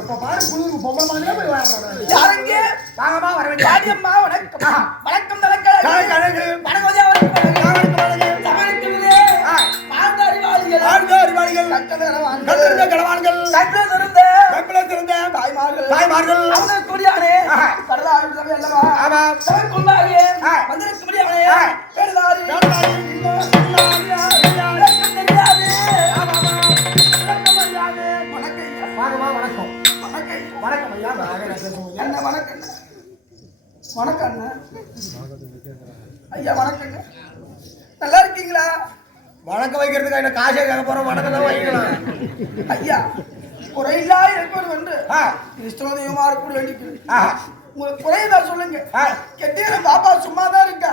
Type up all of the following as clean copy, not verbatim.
எப்ப பாரு குளிருக்கு பொம்மை மாதிரியே போய் வராங்க. யாருங்க? வாங்கம்மா வர வேண்டிய ஆடியம்மா வணக்கம். வணக்கம் தலக்கல. கணக்கு வணக்கம் அவருக்கு வணக்கம். சமணிக்குது. ஆழ்ந்த அறிவாளிகள். ஆழ்ந்த அறிவாளிகள். கட்டிருந்த கலவான்கள் கைப்பில சிறந்த தாய்மார்கள் அவனுக்கு கூடியானே கடலாறு சபை அல்லவா ஆமா சபைக்குள்ளாகியே வந்திருக்க முடியானே பேருதாரி வணக்கம் ஐயா என்ன வணக்கம் வணக்கம் ஐயா வணக்கங்க நல்லா இருக்கீங்களா வணக்கம் வைக்கிறதுக்கு என்ன காசே கேட்க போறோம் வணக்கம் தான் வைக்கலாம் ஐயா குறையில்லா இருப்பது ஒன்று கிறிஸ்தவ கூட வேண்டிக்கிறேன் உங்களுக்கு குறையதான் சொல்லுங்க கெட்டியில பாப்பா சும்மா தான் இருக்கா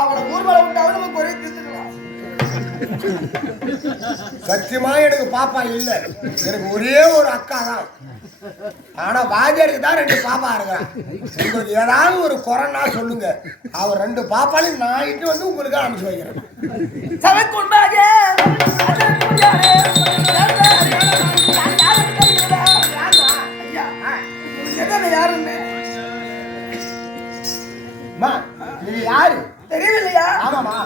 அவளை ஊர்வலை விட்டாவது நம்ம குறைய தீர்த்துக்கலாம் சத்தியமா எனக்கு பாப்பா இல்ல எனக்கு ஒரே ஒரு அக்கா தான் ஆனா வாஜருக்கு தான் 2 பாப்பா இருக்கிறான் உங்களுக்கு ஏதாவது ஒரு குறைன்னா சொல்லுங்க அவர் 2 பாப்பாலையும் நான் இட்டு வந்து உங்களுக்கு அனுப்பிச்சு வைக்கிறேன் சபைக்குள்ளாக யாருன்னு இது யாரு தெரியவில்லையா ஆமாமா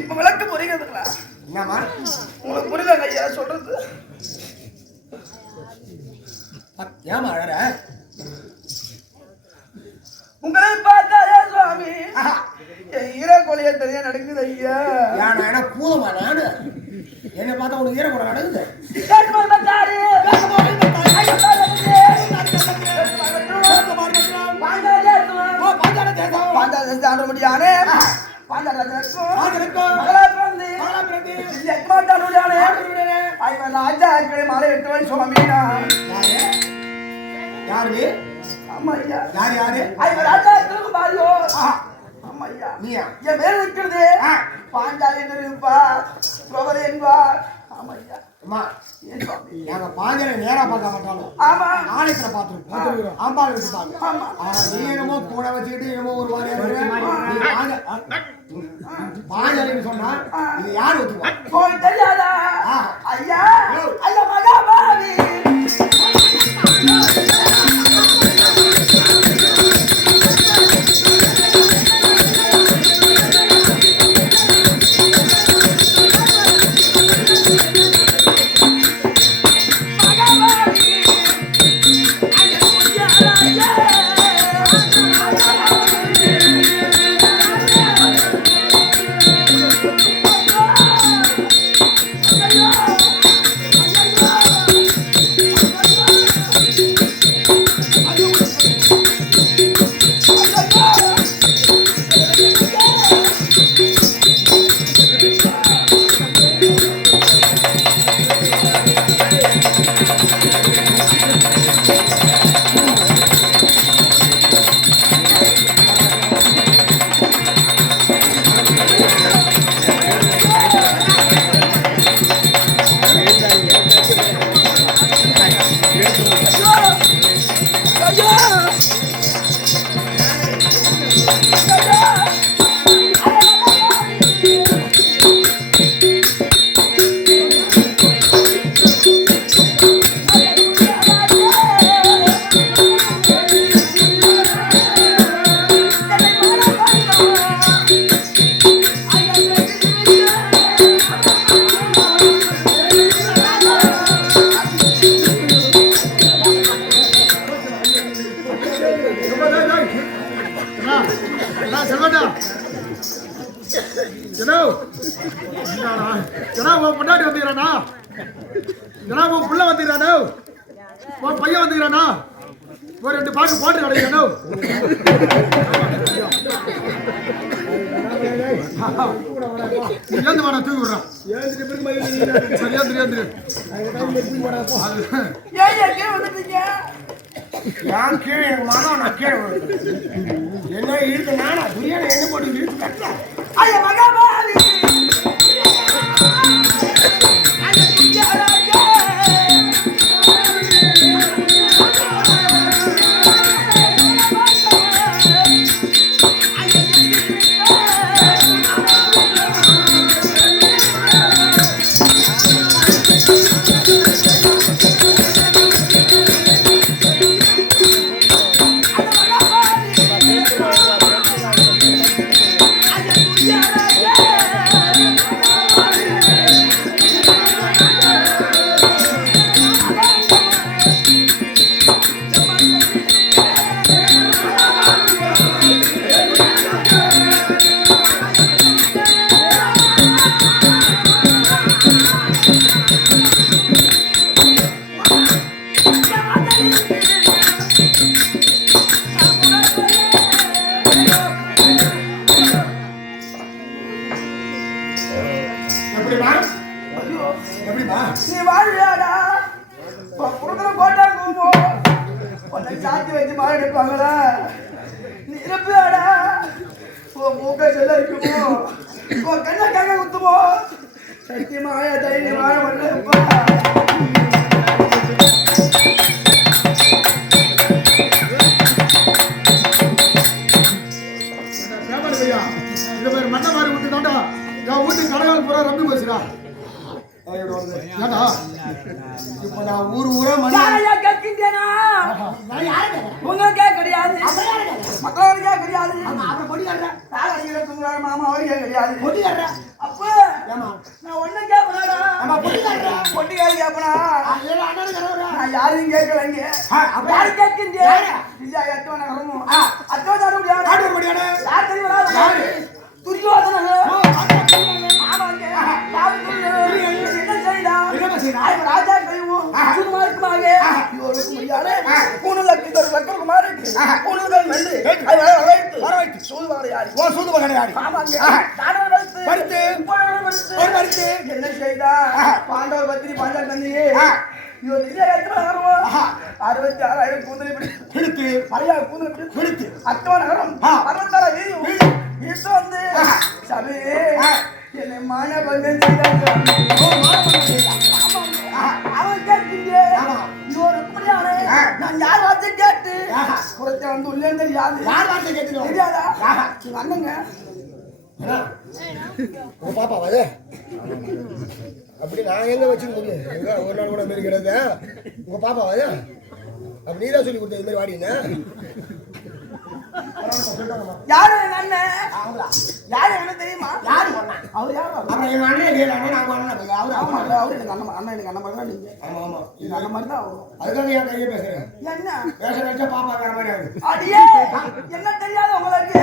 இப்ப விளக்கு புரியுதுங்களா என்னம்மா உங்களுக்கு புரியுதாங்க ஐயா சொல்றது ஏமா அழற உங்களை பார்த்தாலே சுவாமி என் ஈரக்கொலைய தனியா நடக்குது ஐயா ஏன்னா பூதமா நானு என்ன பார்த்தா உனக்கு ஈரக்கொலை நடக்குது முடியானே மாலை 8 வயசு சுவாமி யாரு ஆமா ஐயா யாரு யாரு ராஜா பாரியோ ஆமா ஐயா நீயா என் மேல இருக்கிறது பாஞ்சாலி இருப்பா பிரபல என்பா ஆமா ஐயா அம்மா நாங்க பாஞ்சனை நேரா பார்க்க மாட்டாலும் ஆமா ஆலயத்துல பார்த்துருக்கோம் அம்பாள் வச்சுட்டாங்க ஆனா நீ என்னமோ கூட வச்சுக்கிட்டு என்னமோ ஒரு மாதிரி பாஞ்சனைன்னு சொன்னா இது யாரு வச்சுக்குவா தெரியாதா ஐயா ஐயா மகாபாவி இதெல்லாம் உன் புள்ள வந்துக்கிறானோ உன் பையன் வந்துக்கிறானா ஒரு 2 பாட்டு போட்டு கிடைக்கணோ ஏந்து வாடா தூக்கி விடுறான் சரியா தெரியாது நான் கீழே எனக்கு மனம் நான் கீழே என்ன இழுத்து நானா துரியான என்ன போட்டு இழுத்து கட்டல ஐயா மகாபாலி நீ வாழ்வியாடா புறத்துல போட்டா உன்னை சாத்தி வச்சு மாற எடுப்பாங்களா நீ இருப்பியாடா உன் மூக்க செல்ல இருக்குமோ உன் கண்ணை கண்ணை குத்துமோ சத்தியமா ஆயா தைரிய வாழ மாட்டேன்ப்பா மண்ண மாதிரி விட்டு தாண்டா என் வீட்டு கடைகள் பூரா ரம்பி போச்சுடா இப்ப நான் ஊரா கேட்கின்றேனா உங்களுக்கே கிடையாது மக்களுக்கே கிடையாது மாமா அவருக்கே கிடையாது அப்ப நான் ஒண்ணு கேட்பேனா பொட்டிக்காரி கேட்பனா நான் யாரையும் கேட்கலங்க யாரு கேட்கின்றேன் இல்லையா எத்தவன வரணும் அத்தவன முடியாது யார் தெரியுமா துரியோதன ஆமாங்க ராஜா கைவும் சுடுமாருக்குமாக இவருக்கு முடியாது 3 லட்சம் மாறிட்டு 3 நண்டு வரவைத்து சூதுவாரையாடி ஓ சூதுவாரையாடி ஆமாங்க தானவர் வைத்து படுத்து என்ன செய்தா பாண்டவ பத்திரி பாண்டவ தந்தையே இவர் இல்ல எத்தனை நகரம் 66,000 கூந்தலை பிடித்து மலையா கூந்தலை பிடித்து அத்தவ நகரம் 66 வீதியும் ஈசோ வந்து சபே என்னை மான பங்கம் அவன் கேட்கின்றே நான் யார் வார்த்தை கேட்டு புறத்தை வந்து உள்ளே தெரியாது யார் வார்த்தை கேட்டு தெரியாதா அண்ணங்க உங்க பாப்பா வாது அப்படி நான் எங்க வச்சுக்க முடியும் ஒரு நாள் கூட மாரி கிடையாது உங்க பாப்பா வாது அப்படி நீதான் சொல்லி கொடுத்த இது மாதிரி வாடிங்க யாரு அண்ணன் யாரு என்ன தெரியுமா யாரு அவர் யாரு அப்புறம் எங்க அண்ணன் கேளு அண்ணன் அவங்க அண்ணன் அவரு எனக்கு அண்ணன் எனக்கு அண்ணன் மாதிரி தான் நீங்க ஆமா ஆமா இது அண்ணன் மாதிரி தான் ஆகும் அதுக்காக என் கையை பேசுறேன் என்ன பேச நினைச்சா பாப்பா வேற மாதிரி ஆகுது அடியே என்ன தெரியாது உங்களுக்கு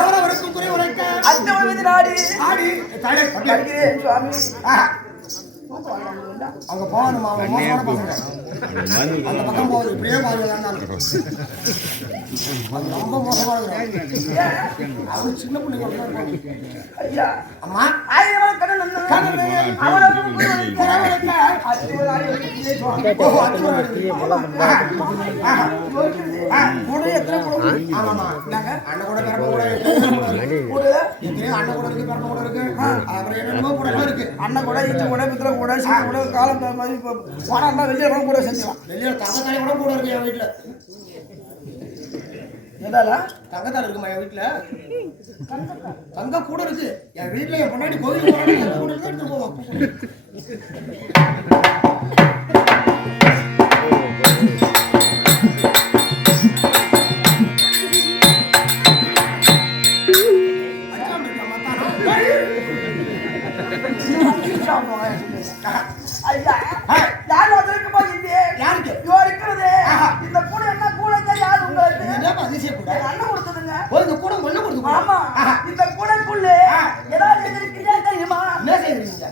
அவரவருக்கும் குறை உரைக்க அத்தவன் மீது நாடி ஆடி தடை சுவாமி அங்க போகணுமா அவங்க மோசமான பசங்க அந்த பக்கம் போகுது இப்படியே பாருங்க அது ரொம்ப மோசமாக அவரு சின்ன பிள்ளைங்க ஐயா அம்மா ஆயிரம் கடன் அண்ணன் கூட ஈச்ச கூட பித்திர கூட சீ கூட காலம் போனா வெளியே கூட செஞ்சுக்கலாம். வெளியே தங்கத்தாலி கூட கூட இருக்கு என் வீட்டுல. எதால தங்கத்தால் இருக்குமா என் வீட்டுல? தங்க கூட இருக்கு என் வீட்டுல. என் பொன்னாடி கோவில் கூட எடுத்து போவோம். ஐயா யார் வந்திருக்கு போயிட்டு யாருக்கு இருக்கிறது இந்த கூட என்ன கூட யாரு உங்களுக்கு அதிசய கூட அண்ணன் கொடுத்ததுங்க. இந்த கூட ஒண்ணு கொடுத்து. ஆமா இந்த கூடைக்குள்ள ஏதாவது எதிர்க்கிறீங்க தெரியுமா? என்ன செய்யறீங்க?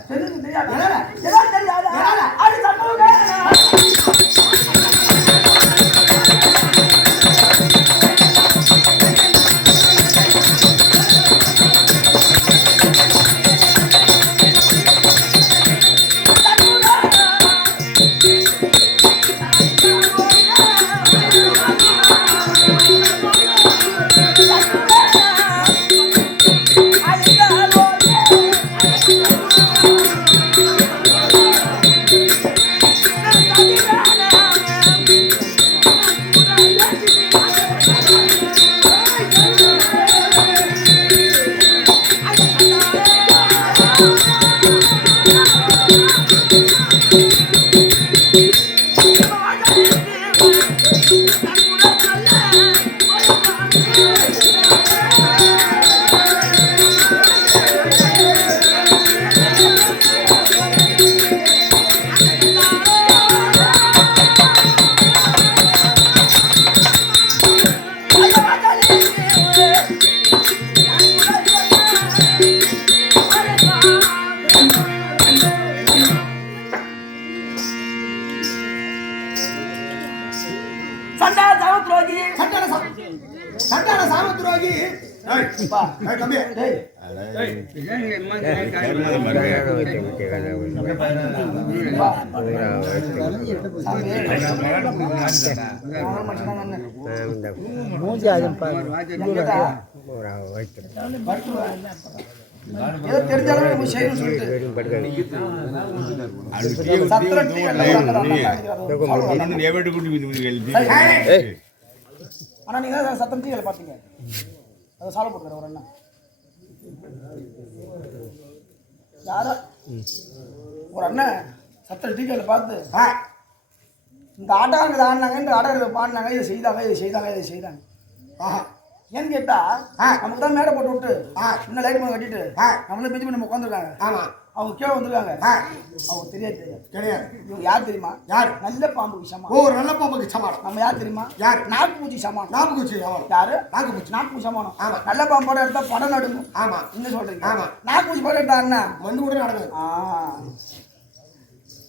தெரியாது ஏதாவது தெரியாதா? அது சம்பவம் சண்டான சாமத்துரோகி. தம்பி தெரிஞ்சாலும் ஆனா நீங்க சத்தம் டீ பாத்தீங்க அதை சால்வ் பண்ணுற ஒரு அண்ணா யாரோ ஒரு அண்ணன் சத்தம் டீக்கல பார்த்து இந்த ஆட்டாங்க ஆடினாங்க இந்த ஆட்டாங்க பாடினாங்க இதை செய்தாங்க இதை செய்தாங்க இதை செய்தாங்க. ஏன்னு கேட்டா நமக்கு தான் மேடை போட்டு விட்டு இன்னும் லைட் மேலே கட்டிட்டு நம்மளே பிஜி பண்ணி உட்காந்துருக்காங்க. ஆமா அவங்க கீழே வந்துருக்காங்க. அவங்க தெரியாது கிடையாது. இவங்க யார் தெரியுமா? யார்? நல்ல பாம்புக்கு சமானம். ஓ நல்ல பாம்புக்கு சமானம். நம்ம யார் தெரியுமா? யார்? நாக்குப்பூச்சி சமானம். நாக்குப்பூச்சி யாரு? நாக்குப்பூச்சி. நாக்குப்பூச்சி சமானம். ஆமா நல்ல பாம்போட எடுத்தா படம் நடுங்கும். ஆமா என்ன சொல்றீங்க? ஆமா நாக்குப்பூச்சி படம் எடுத்தாங்கன்னா மண்ணு கூட நடக்கும்.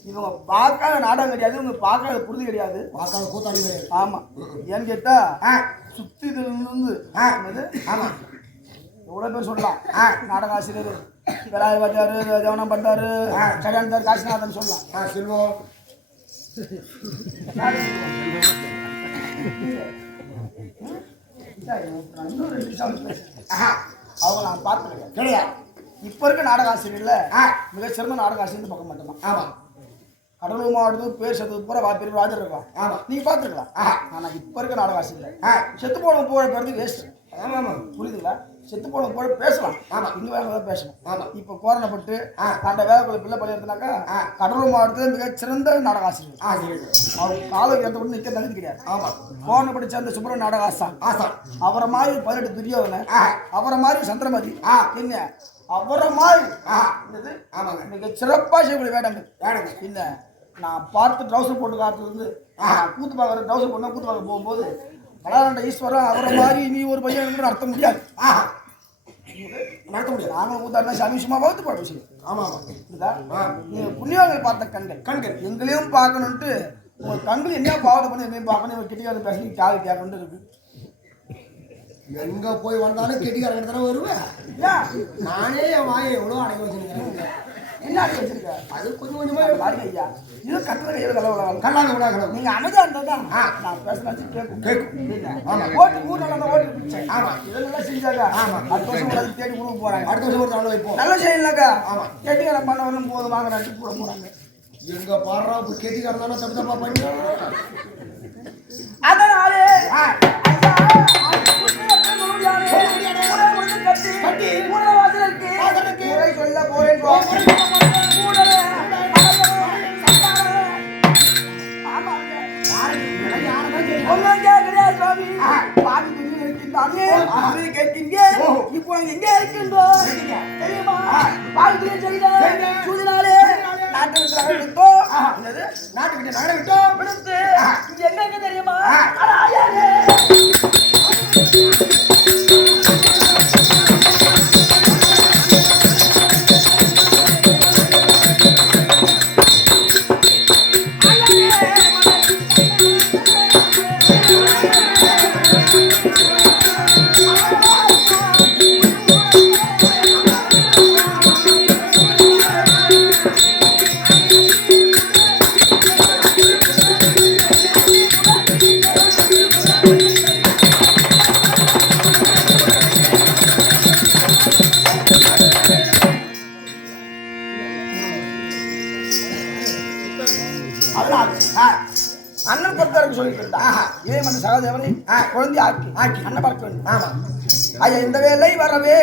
இவங்க பார்க்காத நாடகம் கிடையாது, இவங்க பார்க்காத புரிது கிடையாது, பார்க்காத கூத்தாடி கிடையாது. ஆமா ஏன்னு கேட்டா சுத்தி இருந்து ஆமா எவ்வளவு பேர் சொல்லலாம். நாடக ஆசிரியர் விராய வாத்தியாரு, ஜவனம் பண்டாரு, கல்யாணத்தார், காசிநாதன் சொல்லலாம். செல்வம் அவங்க நான் பார்த்துருக்கேன் கிடையாது. இப்ப இருக்க நாடக ஆசிரியர்ல மிகச்சிறந்த நாடக ஆசிரியர் பார்க்க மாட்டோமா? ஆமா கடலூர் மாவட்டத்துக்கு பேர் செத்து பூரா பெரிய ராஜர் இருக்கலாம். ஆமா நீங்க பாத்துருக்கலாம். ஆனா இப்ப இருக்க நாடக ஆசிரியர் செத்து போன போற பேருக்கு வேஸ்ட். ஆமா ஆமா புரியுதுங்களா? செத்து போன போல பேசலாம். ஆமா இங்க வேலை தான் பேசணும். ஆமா இப்ப கோரணப்பட்டு அந்த வேலைக்குள்ள பிள்ளை பள்ளி எடுத்தாக்கா கடலூர் மாவட்டத்தில் மிகச்சிறந்த நாடக ஆசிரியர். அவங்க காலம் எடுத்த கூட நிக்க தகுதி கிடையாது. ஆமா கோரண படிச்ச அந்த சுப்பிரமணிய நாடக ஆசான் அவரை மாதிரி 18 துரியோதன, அவரை மாதிரி சந்திரமதி, என்ன அவரை மாதிரி மிக சிறப்பா செய்யக்கூடிய வேடங்கள். என்ன நான் பார்த்து ட்ரௌசர் போட்டு காட்டுறது கூத்து பார்க்குற ட்ரௌசர் போட்டு கூத்து பார்க்க போகும்போது கலாரண்ட ஈஸ்வரன் அவரை மாதிரி நீ ஒரு பையன் நடத்த முடியாது. நடத்த முடியாது. நாங்களும் கூத்தாடினா சாமி விஷயமா பார்த்து பாட விஷயம். ஆமா நீங்க புண்ணியவான்கள் பார்த்த கண்கள் எங்களையும் பார்க்கணுன்ட்டு உங்க கண்கள் என்ன பாவத்தை பண்ணி எங்களையும் பார்க்கணும். கெட்டிக்காரன் பேசி காது கேட்கணுன்ட்டு இருக்கு. எங்க போய் வந்தாலும் கெட்டிக்காரன் தானே வருவேன். நானே என் வாயை எவ்வளோ அடங்கி வச்சுருக்கேன். என்ன ஆடி வச்சிருக்க? அது கொஞ்சம் கொஞ்சமா பாருங்க ஐயா, இது கட்டுற கையில் கலவலாம். கல்லாத உலகம். நீங்க அமைதியா இருந்தா நான் பேசினாச்சு கேட்கும். ஓட்டு ஊர் நல்லா தான் ஓட்டு பிடிச்சேன். ஆமா, இதெல்லாம் செஞ்சாங்க. ஆமா, அடுத்த வருஷம் உடனே தேடி கொடுக்க போறாங்க. அடுத்த வருஷம் ஒரு நாள் வைப்போம். நல்லா செய்யலாக்கா. ஆமா, கேட்டீங்க பண்ண வரணும் போது வாங்க நட்டு போட போறாங்க. எங்க பாடுறா கெட்டிக்காரன் தானே தப்பு தப்பா பண்ணி அதனாலே சொல்ல போறேன். இப்போ எங்க இருக்கின்றோம் தெரியுமா? சூதினாலே நாட்டுக்கிட்ட நகர விட்டோம். விடுத்து எங்க தெரியுமா? அண்ணன் பொறுத்தவரைக்கும் சொல்லிட்டு இருந்தா இதே மன சகோதரனை குழந்தை ஆக்கி அண்ணன் பார்க்க வேண்டும். ஆமா ஐயா, இந்த வேலை வரவே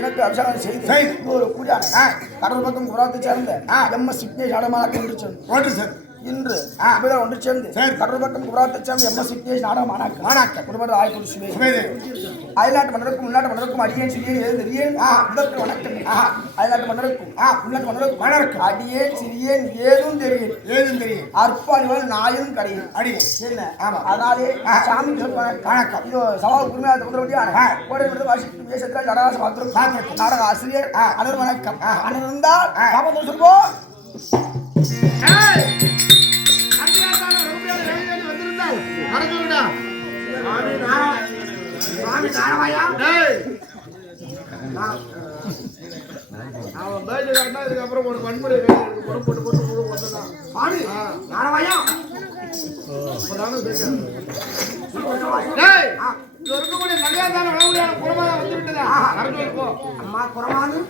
எனக்கு அபிஷேகம் செய்து ஒரு பூஜா கடல் பக்கம் குராத்தை சேர்ந்த எம்எஸ் விக்னேஷ் நாடகமாக ஒன்று சார் இன்று ஒன்று சேர்ந்து கடல் பக்கம் குராத்தை சேர்ந்த எம்எஸ் விக்னேஷ் நாடகமானாக்க குடும்பத்தில் ஆய்வு சுமே அயல்நாட்டு மன்னருக்கும் உள்நாட்டு மன்னருக்கும் அடியேன் சிறியேன் ஏது தெரியேன் முதற்கு வணக்கம் அயல்நாட்டு மன்னருக்கும் உள்நாட்டு மன்னருக்கும் வணக்கம் அடியேன் சிறியேன் ஏதும் தெரியும் அற்பாடிவள் நாயும் கடையும் அடியே என்ன ஆமா அதனாலே சாமி வணக்கம் இது சவால் குருமையாக உதவியான கோடை வாசித்து பேசத்தில் நடராச பார்த்து நாடக ஆசிரியர் அனர் வணக்கம் அனர் இருந்தால் காப்பத்தில் சொல்வோம் அவன் பேச்சு காட்டினா இதுக்கப்புறம் ஒரு வன்முறை போட்டு இருக்கக்கூடிய நகையாதான வளமுடியான குரமாக வந்துவிட்டதா அம்மா குரமானு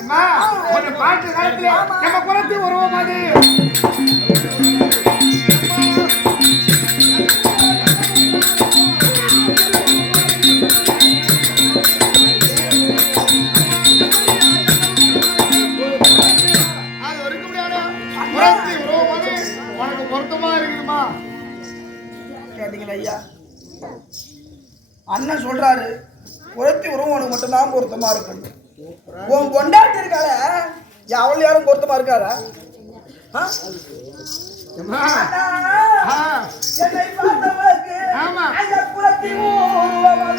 அம்மா ஒரு பாட்டு காலத்துல நம்ம குலத்தி உருவம் அது உனக்கு பொருத்தமா இருக்குதுமா கேட்டீங்களா ஐயா? அண்ணன் சொல்றாரு குறைத்தி உறவு உனக்கு மட்டும்தான் பொருத்தமா இருக்கு. உன் பொண்டாட்டி இருக்கால அவள் யாரும் பொருத்தமா இருக்காரா? என்னை பார்த்தவருக்கு அந்த குறைத்தி உருவம்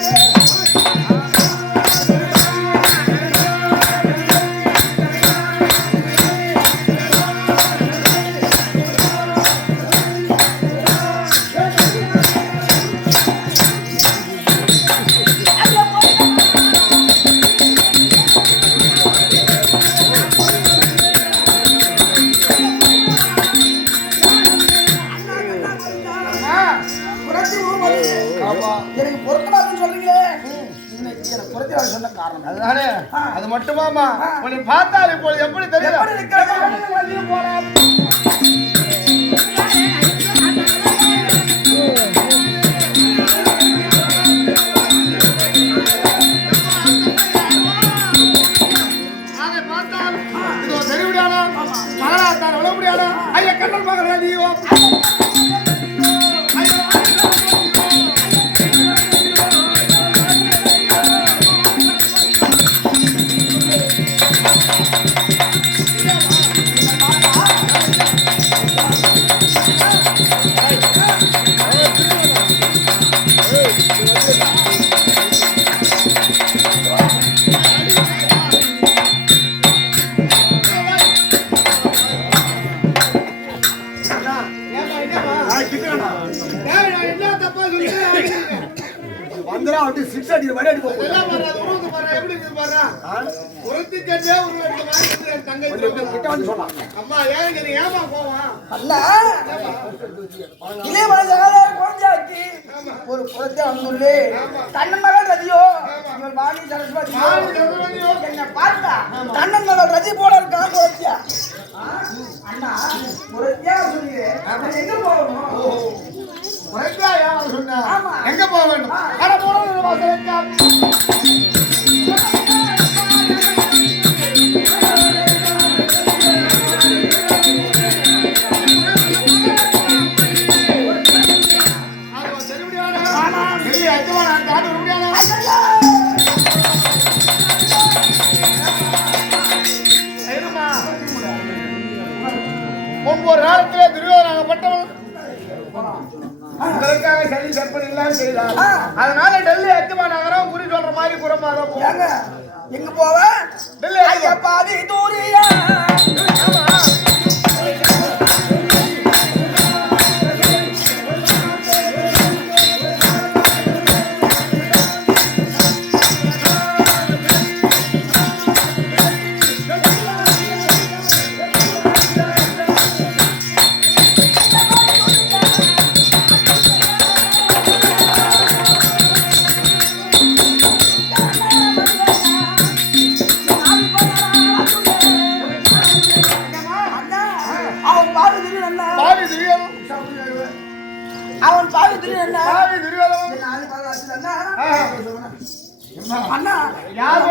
எனக்கு பொருத்தமாக சொல்றீங்களே, எனக்கு பொருத்தமாக சொன்ன காரணம் அதுதானே. அது மட்டுமாமா உன்னை பார்த்தால் இப்பொழுது எப்படி தெரியும்? அதை பார்த்தால் இதோ தெரிவிடானா மகனாத்தான் உழவு முடியாதா? ஐயா கண்ணன் மகன் அதிகம் ஒரு குழந்தை வந்துள்ளே கண்ணன் மகள் ரதியோ இவள் வாணி சரஸ்வதியோ என்ன பார்த்தா கண்ணன் மகள் ரதி போல இருக்கா குழந்தையா? அண்ணா குழந்தையா சொல்லுங்க எங்க போகணும்? எங்க போக வேண்டும்? ஒவ்வொரு காலத்திலே துரியோதனாகப்பட்டவன் உங்களுக்காக சரி கற்பனை எல்லாம் செய்தார். அதனால டெல்லி அத்திமா நகரம் குறி சொல்ற மாதிரி புறமாதான் போவாங்க. எங்க போவ? டெல்லி பாதி தூரியா அண்ணா யார்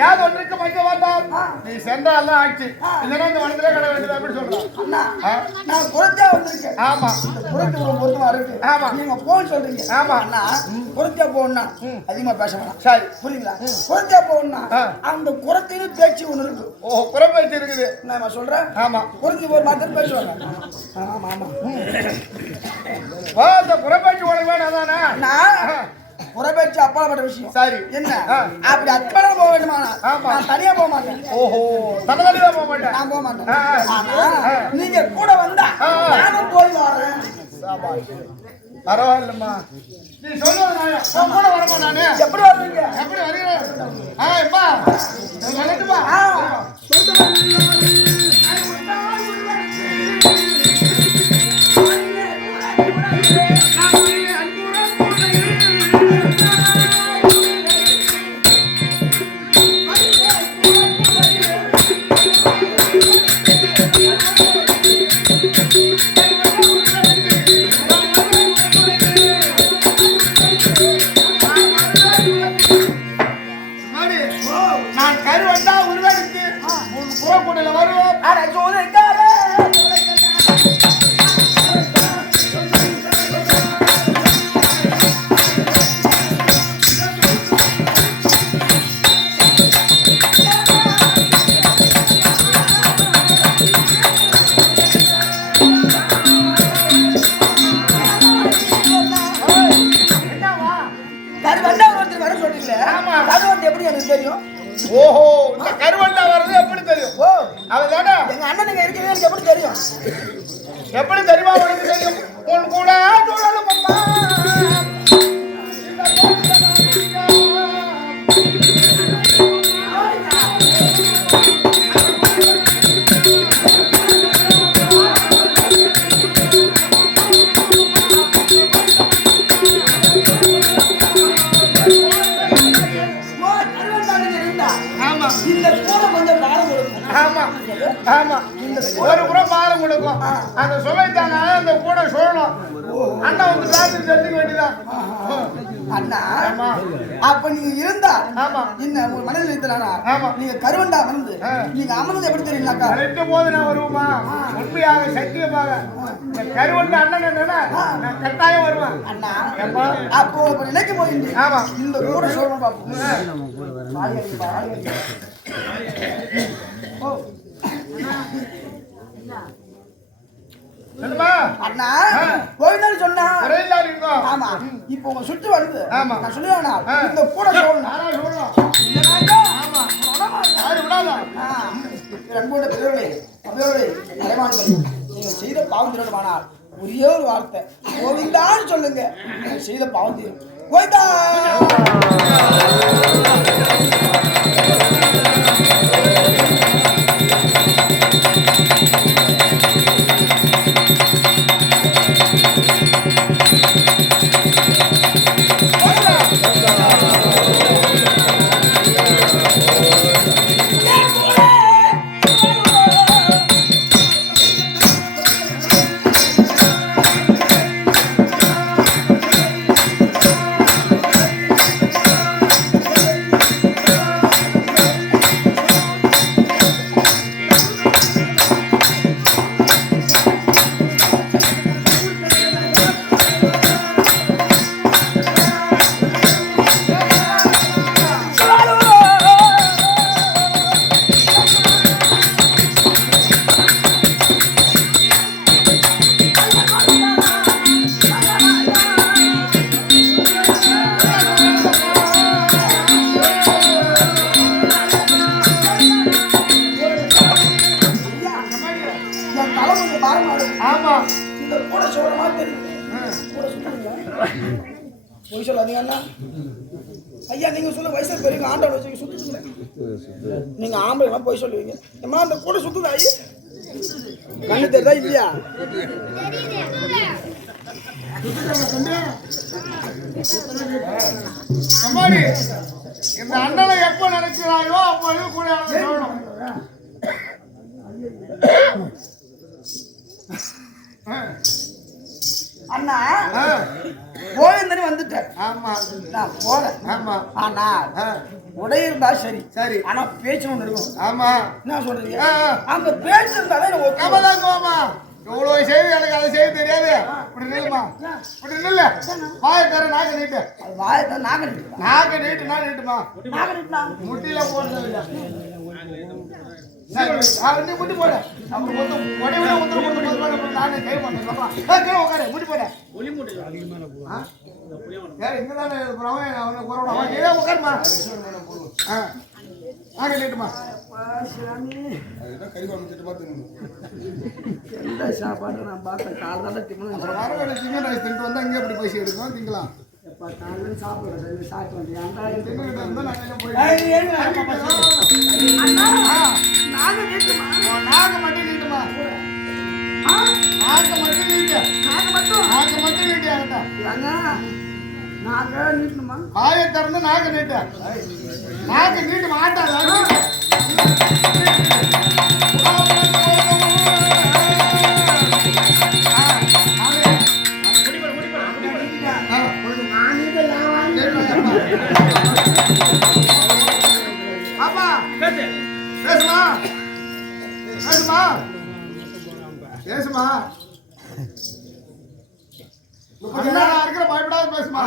யார் ஒன்றுக்கு வைக்க மாட்டார். நீ சென்றால் ஆட்சி இல்லைன்னா இந்த வனத்திலே கடை வேண்டியது அப்படி சொல்றான். நான் குறைச்சா வந்திருக்கேன். ஆமா குறைச்சி பொருத்தமா இருக்கு. ஆமா நீங்க போன் சொல்றீங்க. ஆமா அண்ணா குறைச்சா போகணும்னா அதிகமா பேச வேணாம். சரி புரியுங்களா? குறைச்சா போகணும்னா அந்த குறைத்தின்னு பேச்சு ஒண்ணு இருக்கு. ஓ குறைப்பேச்சு இருக்குது. நான் சொல்றேன். ஆமா குறைஞ்சி போய் மாத்திரம் பேசுவாங்க. ஆமா ஆமா அந்த குறைப்பேச்சு உனக்கு வேணும் அதானே? புறப்பேச்சு அப்பாற்பட்ட விஷயம். சரி என்ன அப்படி அப்பால போக வேண்டுமானா நான் தனியா போக மாட்டேன். ஓஹோ தனியா போக மாட்டேன். நான் போக மாட்டேன். நீங்க கூட வந்தா நானும் போய் வரேன். பரவாயில்லம்மா நீ சொல்லுவ கூட வரமா நானு. எப்படி வருவீங்க? எப்படி வருகிறேன்? எப்பா வரட்டுமா? கருவண்டா ஒருத்தர் வர சொல்றீங்களே ஆமா. கருவண்டை எப்படி எனக்கு தெரியும்? ஓஹோ இந்த கருவண்டா வர்றது எப்படி தெரியும்? ஓ அவதானே எங்க அண்ணனுங்க இருக்கவே எனக்கு எப்படி தெரியும்? எப்படி தெரியுமா உனக்கு தெரியும்? உன் கூட சுழலும் அம்மா ஆமா இந்த கூட கொஞ்சம் பாடம் கொடுக்கும். ஆமா ஆமா ஒரு புறம் பாரம் கொடுக்கும் அந்த சுவைத்தான அந்த கூட சொல்லணும் அண்ணா வந்து ராத்திரி தெரிஞ்சுக்க வேண்டியதான் அண்ணா ஆமா அப்ப நீங்க இருந்தா ஆமா என்ன உங்க மனதில் இருந்தானா ஆமா. நீங்க கருவண்டா வந்து நீங்க அமர்ந்து எப்படி தெரியுங்களாக்கா? நினைக்கும் போது நான் வருவோமா உண்மையாக சத்தியமாக இந்த கருவண்டு அண்ணன் என்னன்னா நான் கட்டாயம் வருவேன் அண்ணா ஏப்பா? அப்போ இப்ப நினைக்க போயிருந்து ஆமா இந்த கூட சொல்லணும் பாப்போம். ஓ என்னம்மா அண்ணா கோயிலாரு சொன்னா குறையில்லா இருக்கோம் ஆமா இப்போ உங்க சுற்றி வந்து ஆமா. நான் சொல்லுவேனா இந்த கூட சொல்லணும். யாரா சொல்லணும் இல்லைனாக்கா, ஆமா தொடமாட்டேன். யாரு விடாதா அன்போட பெரியவர்களே, அவையோர்களே, தலைவான்கள், நீங்கள் செய்த பாவம் திருடமானால் ஒரே ஒரு வார்த்தை கோவிந்தான்னு சொல்லுங்க. நீங்கள் செய்த பாவம் தீரும். கோவிந்தா ஆமா இந்த கூட சொல்ற மாதிரி தெரியும். கூட சொல்லுங்களா? பொய் சொல்லாதீங்க. ஐயா நீங்க சொல்ல வயசு பெரிய ஆண்டவன் வச்சு சுத்துங்க. நீங்க ஆம்பளை போய் சொல்லுவீங்க. அம்மா அந்த கூட சுத்துதா ஐயா? கண்ணு தெரியுதா இல்லையா? அம்மாடி இந்த அண்ணனை எப்ப நினைக்கிறாயோ அப்போ கூட சொல்லணும் அண்ணா கோவிந்தனி வந்துட்டேன். ஆமா நான் போறேன். ஆமா ஆனா உடைய இருந்தா சரி சரி ஆனா பேச்சு ஒண்ணு இருக்கும். ஆமா என்ன சொல்றீங்க? ஆ, ஆ. அந்த பேச்சு இருந்தாலே எனக்கு கமலாங்கம்மா இவ்வளவு செய்தி எனக்கு அதை செய்ய தெரியாது இப்படி நில்லுமா இப்படி நில்லு வாயை தர நாக்க நீட்டு அது வாயத்தான் நாகரிகம். நாக்க நீட்டுனா நீட்டுமா நாகரிகம் முட்டில போடுறது இல்ல நீ முட்டி போட அப்புறம் மொத்தம் உடனே உத்தரவு கொடுத்து நானே கை பண்ணேன் உட்காரு முட்டி போட இங்கதானே இருக்கிறவன் அவனை குறவன் ஏதோ உட்காருமா நாக்க நீட்டுமா எந்த சாப்பாடு நான் பார்த்தேன் காலையில் டிஃபன் வரவேலை சிக்கன் ரைஸ் தின்ட்டு வந்தா இங்கே எப்படி பைசா எடுக்கும் திங்கலாம் காலையில் சாப்பிடுறது சாப்பிட்டு தின்னுக்கிட்டு இருந்தா நாங்கள் என்ன போய் நாக மட்டும் நீட்டுமா நாக்க மட்டும் நீட்டு நாக்க மட்டும் நீட்டு நாங்க நீட்டணுமா? வாயை திறந்து நாக்க நீட்டு நாக்க நீட்டு மாட்டாது பாப்பா பேசுமா பேசுமா பேசுமா இருக்கிற பயப்படாத பேசுமா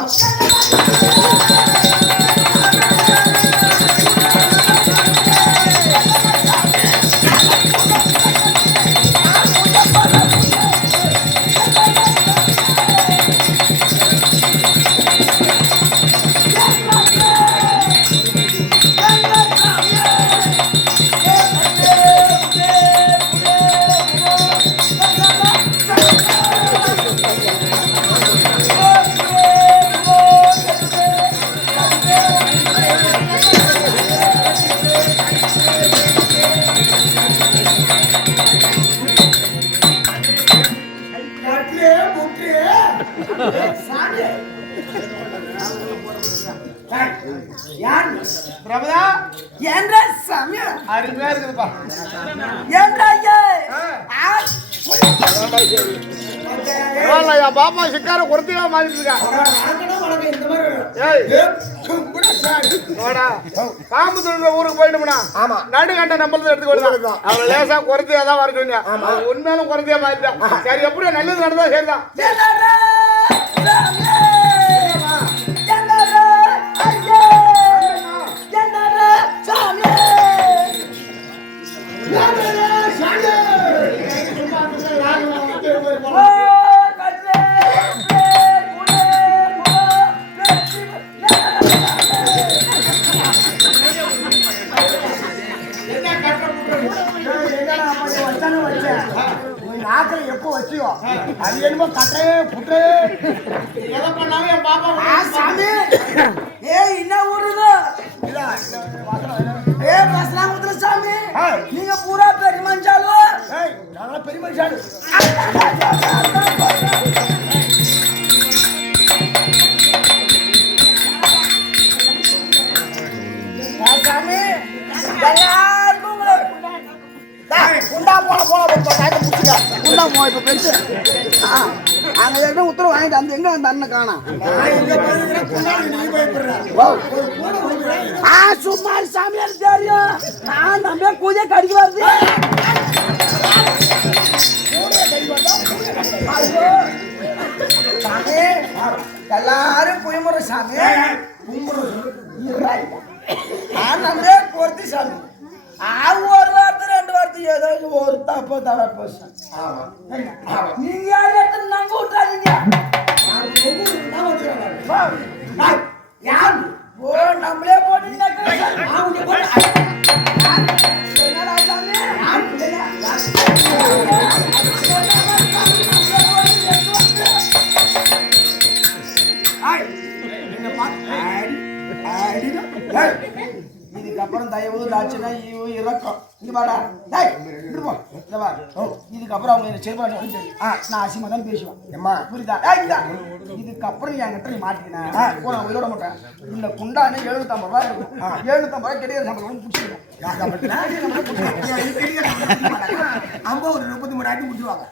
யார் பிரபதா என்ற சாமி அருமையா இருக்குதுப்பா. என்ற ஐயா என் பாப்பா சிக்கார குறத்தியா மாறிட்டு இருக்கா. ஏய் வாடா. பாம்பு சொல்ற ஊருக்கு போயிட்டோம்னா ஆமா. நடுகண்ட நம்மளது எடுத்துக்கொண்டு அவன் லேசா குறத்தியா தான் வர சொன்னா உண்மையிலும் குறத்தியா மாறிட்டான். சரி எப்படியோ நல்லது நடந்தா சரிதான். நாக்கில் எப்போ வச்சியோ அது என்னமோ கட்டே புட்டு எதை பண்ணாலும் என் பாப்பா சாமி ஏய் என்ன ஊருது ஏ பஸ்லாம் சாமி நீங்க பூரா பெரிய மஞ்சாலு நாங்களாம் பெரிய மனுஷாலு சாமி எல்லாருக்கும் குண்டா போன புடிச்சுக்க குண்டா போ இப்ப பெருசு அங்க ஏற்கனவே உத்தரவு வாங்கிட்டு அந்த எங்க அந்த அண்ணன் காணா சும்மா சாமியார் தெரியும் நான் நம்ம பூஜை கடிக்க வருது சாமி எல்லாரும் குயமுறை சாமி நம்மளே பொறுத்து சாமி ஒரு வாரத்து 2 வாரத்துக்கு ஏதோ ஒரு தப்பு தவற பேச நீங்க யாரு எடுத்து நம்ப விட்டுறாதீங்க யார் ஓ நம்மளே போட்டீங்கன்னா இதுக்கப்புறம் தயவு தாட்சினா இறக்கம் இங்க பாடா இதுக்கப்புறம் அவங்க என்ன செருப்பாடு நான் அசிமா தான் பேசுவேன் எம்மா புரியுதா இதுக்கப்புறம் என்கிட்ட நீ மாட்டிக்கினேன் நான் உயிரோட மாட்டேன் இந்த குண்டானே 750 ரூபாய் இருக்கும் 750 ரூபாய் கிடையாது நம்மளும் பிடிச்சிருக்கோம் அம்மா ஒரு 33 ஆட்டி முடிச்சுவாங்க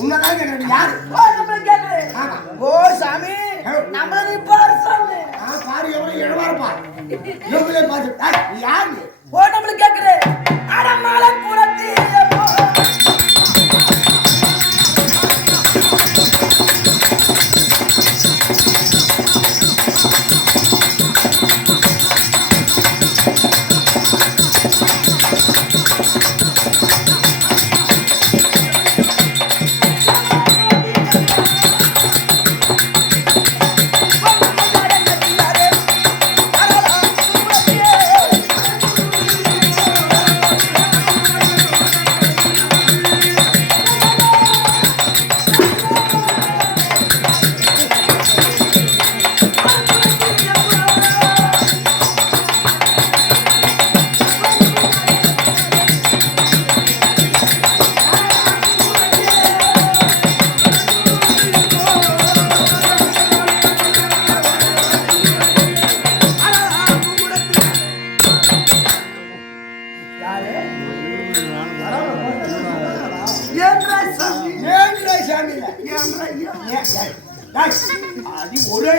உன்னதான் கேட்கறேன் யாரு ஓ சாமி நம்மள நீ பாரு சாமி பாரு எவ்வளவு எழுவாரப்பா இவங்களே பாரு யாரு ஓ நம்மள கேக்குறேன் அடமால குறத்தி அது ஒரே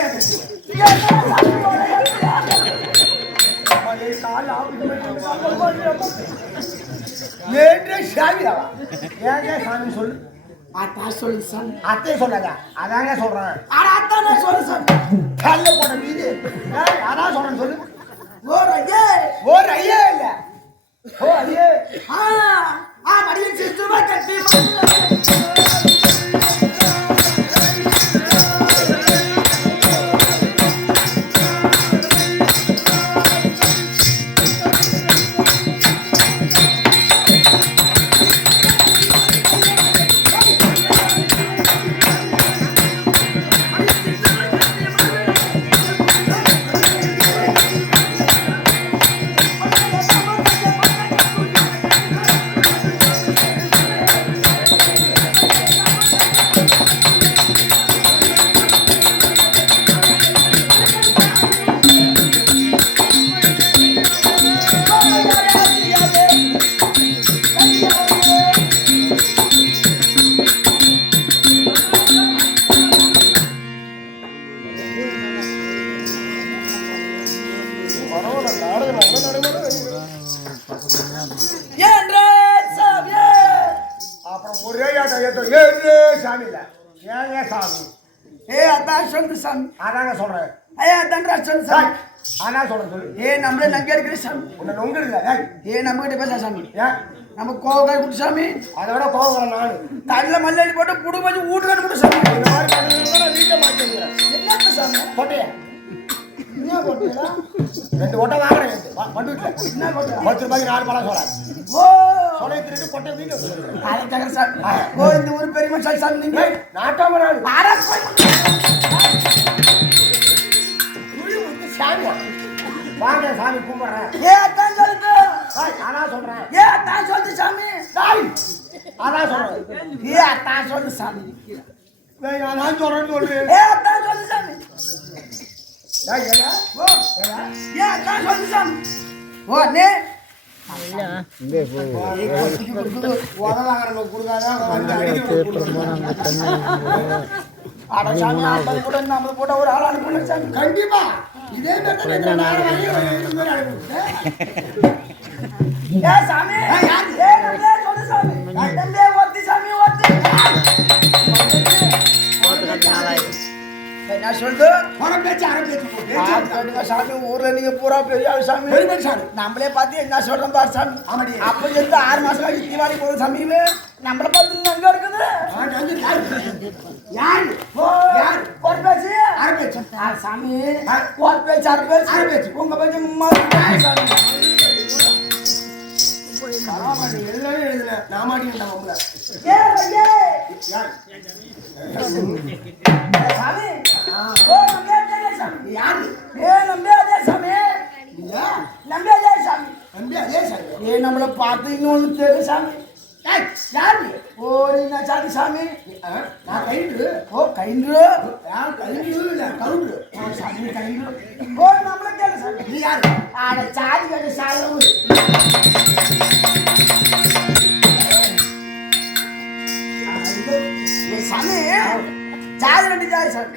சாமி சொல்லு அத்தா சொல்லு சாமி அத்தையே சொல்லாத அதாங்க சொல்றேன் அத்தானே சொல்லு சாமி கல்ல போட மீது அதான் சொல்றேன் சொல்லு ஓர் ஐயே ஓர் ஐயே இல்ல ஓ ஐயே மடியில் சித்துவா கட்டி சாமி இல்ல ஏங்க சாமி அதான் சொல்லு சாமி அதாங்க சொல்றேன் அதான் சொல்லு சாமி அதான் சொல்றேன் சொல்லு நம்மளே நங்க இருக்கிற சாமி உன்னை நொங்கு இல்ல நம்ம கிட்ட பேச சாமி ஏன் நம்ம கோவக்காய் குடி சாமி அதை விட கோவம் நானு தள்ள மல்லி போட்டு புடு வச்சு வீட்டுக்கு குடி சாமி இந்த மாதிரி பண்ணீங்கன்னா வீட்டை மாட்டேங்கிறேன் என்ன சாமி கொட்டையா என்ன போட்டீங்களா 2 கொட்டை வாங்குறேன் பண்டுல என்ன போட்டா 10 ரூபாய்க்கு 4 பழம் சொல்றேன் ஓ சொலை திருட்டு கொட்டை வீட்டு அதை தகர சாமி ஓ இந்த ஊர் பெரிய மனுஷன் சாமி நீங்க நாட்டாம நாடு சாமியா வாங்க சாமி கும்பிடுறேன் அதான் சொல்லுது அதான் சொல்றேன் அதான் சொல்லு சாமி அதான் சொல்றேன் அதான் சொல்லு சாமி நான் சொல்றேன்னு சொல்றேன் அதான் சொல்லு சாமி அதான் சொல்லு சாமி ஓ அண்ணே உதவாங்கிறவங்க கூட ஒரு ஆள் அனுப்பல சாமி கண்டிப்பா இதே சாமி சொல்லு சாமி ஒத்தி சாமி ஒத்தி என்ன சொல்லுது சாமி ஊர்ல நீங்க பூரா பெரிய சாமி நம்மளே பார்த்து என்ன சொல்றோம் பாரு சாமி அப்ப இருந்து 6 மாசம் கழிச்சு தீபாவளி போகுது சாமி நம்மள பார்த்து அங்க இருக்குது ஒரு பேச்சு சாமி ஒரு பேச்சு 6 பேச்சு உங்க பேச்சு நான் மாட்டேன் சாமி ஓ நம்பே அதே சாமி நம்பே அதே சாமி நம்மள பார்த்து இன்னொன்னு தெரியும் சாமி யாரு ஓ நீங்க சாதி சாமி நான் கைண்டு ஓ கைண்டு கவுண்டு சாமி கைண்டு ஓ நம்மள கேளு சாமி நீ யாரு ஆட சாதி கேட்டு சாலவு சாமி ஜாதி 2 ஜாதி சாமி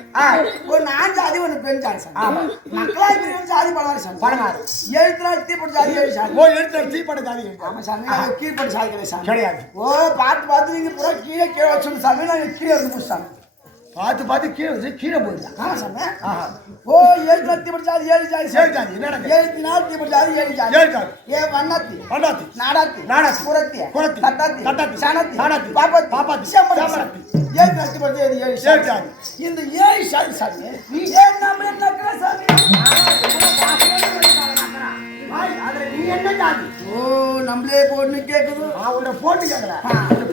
ஒரு நான் ஜாதி ஒன்று பெண் ஜாதி சாமி மக்களா பிரிவு ஜாதி பலவாரி சாமி பலவாரி எழுத்துறாள் தீப்பட்டு ஜாதி 7 சாமி ஓ எழுத்து தீப்பட்ட ஜாதி ஆமா சாமி கீழ்பட்டு சாதி கிடையாது சாமி கிடையாது ஓ பார்த்து நீங்க பூரா கீழே வச்சு சாமி நாங்கள் கீழே இருந்து முடிச்சாமி பார்த்து கீழே போயிடலாம் ஆமா சாமி ஓ எழுத்துறாள் தீப்பட்டு ஜாதி 7 ஜாதி 7 ஜாதி என்னடா 74 தீப்பட்டு ஜாதி 7 ஜாதி 7 ஜாதி ஏ வண்ணாத்தி நாடாத்தி குரத்தி தத்தாத்தி சாணாத்தி பாப்பாத்தி செம்மராத்தி ஏழு பத்தி 7 ஜாதி இந்த 7 ஜாதி சாமி நீ ஏன் நம்மளே நக்கற சாமி நீ என்ன ஜாதி ஓ நம்மளே போட்டு கேக்குது நான் உன்னை போட்டு கேட்கறேன்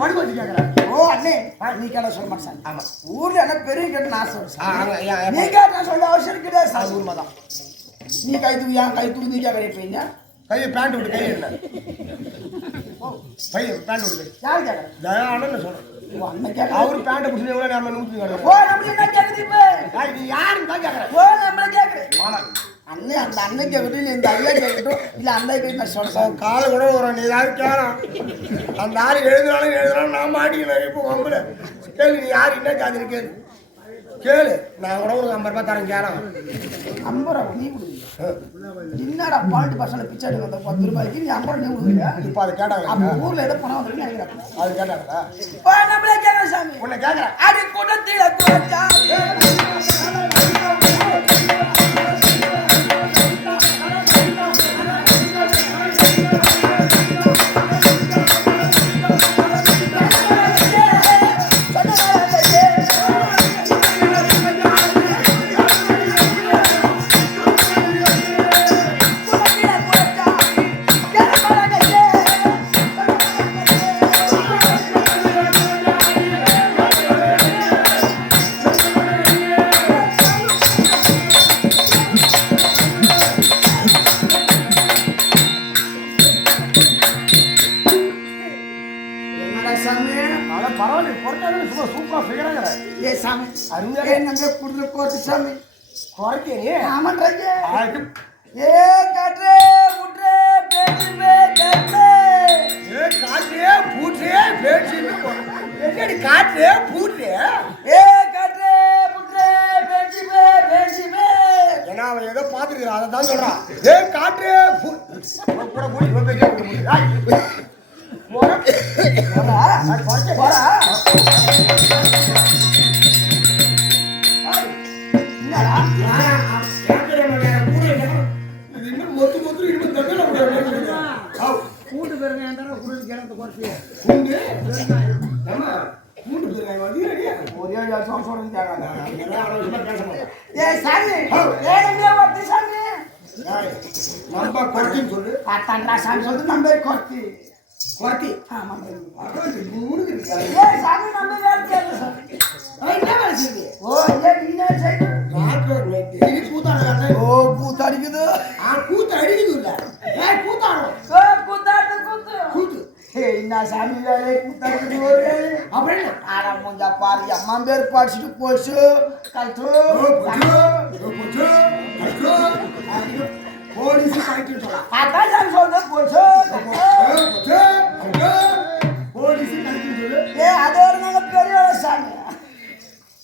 படி வச்சு கேட்கறேன் ஓ அண்ணே நீ கேட்ட சொல்ல மாட்டேன் ஆமா ஊர்ல என்ன பெரிய கேட்டு நான் சொல்றேன் நீ கேட்ட சொல்ல அவசியம் கிடையாது சாமி உண்மைதான் நீ கை தூக்கி ஏன் கை தூக்கி நீ கேட்கறீங்க கையை பேண்ட் விட்டு கை என்ன பேண்ட் விட்டு யார் கேட்கற அண்ணன் சொல்றேன் அண்ணன் கேட்க அவரு பேண்ட் பிடிச்சி எவ்வளவு நேரம் நூற்றி ஓ நம்மள என்ன கேக்குது இப்ப நீ யாருன்னு தான் கேட்கறேன் ஓ நம்மள கேக்குறேன் அண்ணன் அந்த அண்ணன் கேட்கட்டும் இல்லை இந்த ஐயா கேட்கட்டும் இல்லை அந்த ஐயா நான் சொல்றேன் காலை கூட வரும் நீ யாரு கேளாம் அந்த ஆள் எழுதுனாலும் நான் மாட்டிக்கிறேன் இப்போ வம்புல கேளு நீ யாரு என்ன ஜாதின்னு கேளு நான் கூட ஒரு 50 ரூபாய் தரேன் கேளாம் 50 ரூபா நீ கொடுங்க என்னடா 12% பிச்சை எடுக்க அந்த 10 ரூபாய்க்கு நீ 50 நீ கொடுங்க இப்போ அது கேட்டாங்க அப்போ ஊர்ல ஏதோ பணம் வந்துருக்கு நினைக்கிறேன் அது கேட்டாங்களா நம்மளே கேட்கறேன் சாமி உன்னை கேட்கறேன் அடி கூட்டத்தில குறைச்சா சாமி குறைக்க ஆமான்றாங்க நீ ஏ காற்றே முற்றே பேச்சுவே கேட்லே காற்றே பூற்றே பேச்சு என்னடி காற்றே பூற்றே ஏ காற்றே முற்றே பேச்சுவே பேச்சுவே ஏன்னா அவன் ஏதோ பார்த்துருக்கிறான் அதை தான் சொல்றான் ஏ காற்றே கூட கூடி போறா போறா பெருங்காயம் தானே குளிர் கிணத்து குறைச்சி பூண்டு ஏம்மா, பூண்டு பெருங்காயம் வந்து ஒரே வருஷம் சொல்லுங்க கேட்காத. பேச மாட்டேன். ஏய் சாமி, ஏய் நம்பியா வரது சாமி. நம்ம குறைச்சின்னு சொல்லு. அத்தன்றா சாமி சொல்லுது நம்ம கொத்தி. குறைச்சி ஆமா. மூணுக்கு இருக்காது. ஏய் சாமி நம்ம வேலை செய்யல சாமி. என்ன வேலை செய்யுது? ஓ ஏ நீனே செய்ய. டெய்லி கூத்தாடுறாங்க. ஓ கூத்தடிக்குது. கூத்து அடிக்குது இல்ல. கூத்தாடும். ஓ கூத்தாடு கூத்து. கூத்து. ஏய் என்ன சாமி வேலை கூத்தடிக்குது ஒரு. அப்புறம் என்ன? ஆனா முஞ்சா பாரு அம்மா பேர் படிச்சுட்டு போச்சு. கல்து. போலீஸ் கலெக்டர் சொல்லலாம். அதான் சாமி சொல்றது போச்சு. போலீஸ் கலெக்டர் சொல்லு. ஏய் அதோட நாங்க பெரிய வேலை சாமி.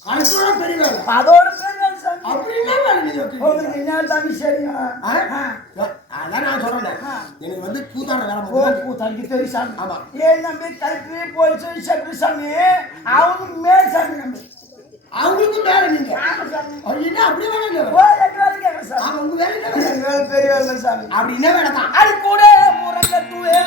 கலெக்டரோட பெரிய வேலை. அதோட பெரிய வேலை சாமி. அப்படி என்ன வேலை நீங்க வைக்கிறீங்க? உங்களுக்கு என்ன சாமி சரியா? அதான் நான் சொல்றேன். எனக்கு வந்து கூத்தாட வேலை ஓ மட்டும் கூத்தாடி தெரியும் சாமி. ஆமா. ஏன் நம்பி கல்வி போலீஸ் செக்ரட்டரி சாமி அவங்க மேல் சாமி நம்பி. அவங்களுக்கும் வேலை நீங்க. ஆமா சாமி. அவர் என்ன அப்படி வேலை இல்ல. ஓ எங்க வேலை கேட்க சாமி. ஆமா, உங்க வேலை என்ன வேலை? எங்க வேலை பெரிய வேலை சாமி. அப்படி என்ன வேலை தான்? அது கூட முரங்கட்டுவே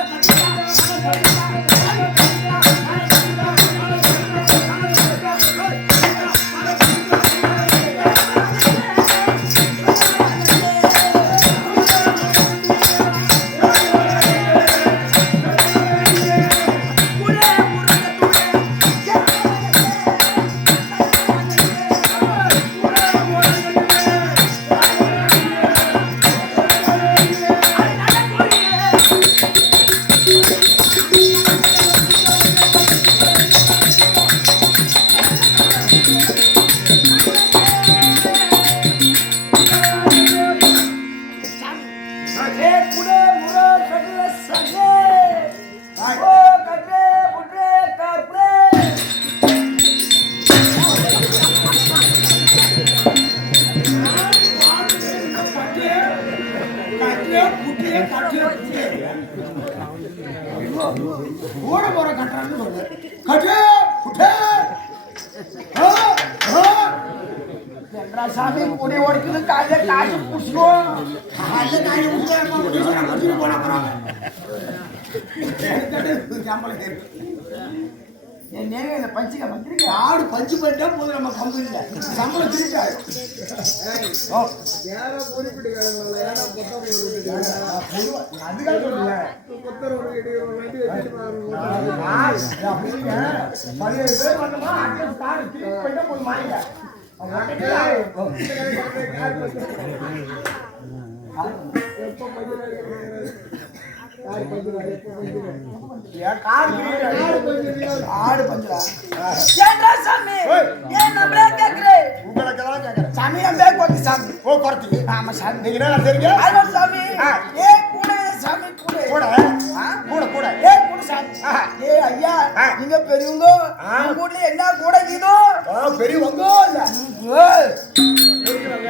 ஓட போற கட்டுறான்னு சொல்லு. கட்டு குட்டே. சாமி கூடி ஓடிக்குது காலையில காசு புடிச்சுவோம். அல்ல நான் உள்ள போன போறாங்க. சம்பளம் இருக்கு. என் நேரம் இந்த பஞ்சிக்க வந்துருக்க ஆடு பஞ்சு பண்ணிட்டா போதும் நம்ம கம்பெனில சம்பளம் திருட்டாரு. யாரோ குறிப்பிட்டுக்காரங்கள ஏன்னா அதுக்காக சொல்லுங்க. கொத்தர் ஒரு இடியோட வண்டி வச்சுட்டு பாருங்க. அப்படிங்க 17 பேர் வந்தோமா அங்கே கார் திருப்பி போயிட்டா போய் மாறிங்க. எப்போ பஞ்சு ஆடு பஞ்சரா ஏன்டா சாமி ஏன் நம்மளே கேக்குறே உங்களுக்கெல்லாம் கேக்குறேன். சாமி நம்ம கொத்தி சாமி ஓ குறத்தி. ஆமா சாமி நீங்க என்ன தெரியுங்க? ஆமா சாமி ஏ கூட சாமி கூட கூட கூட கூட ஏ கூட சாமி ஏ ஐயா நீங்க பெரியவங்க உங்க ஊர்ல என்ன கூட இதோ பெரியவங்க இல்ல பெரியவங்க.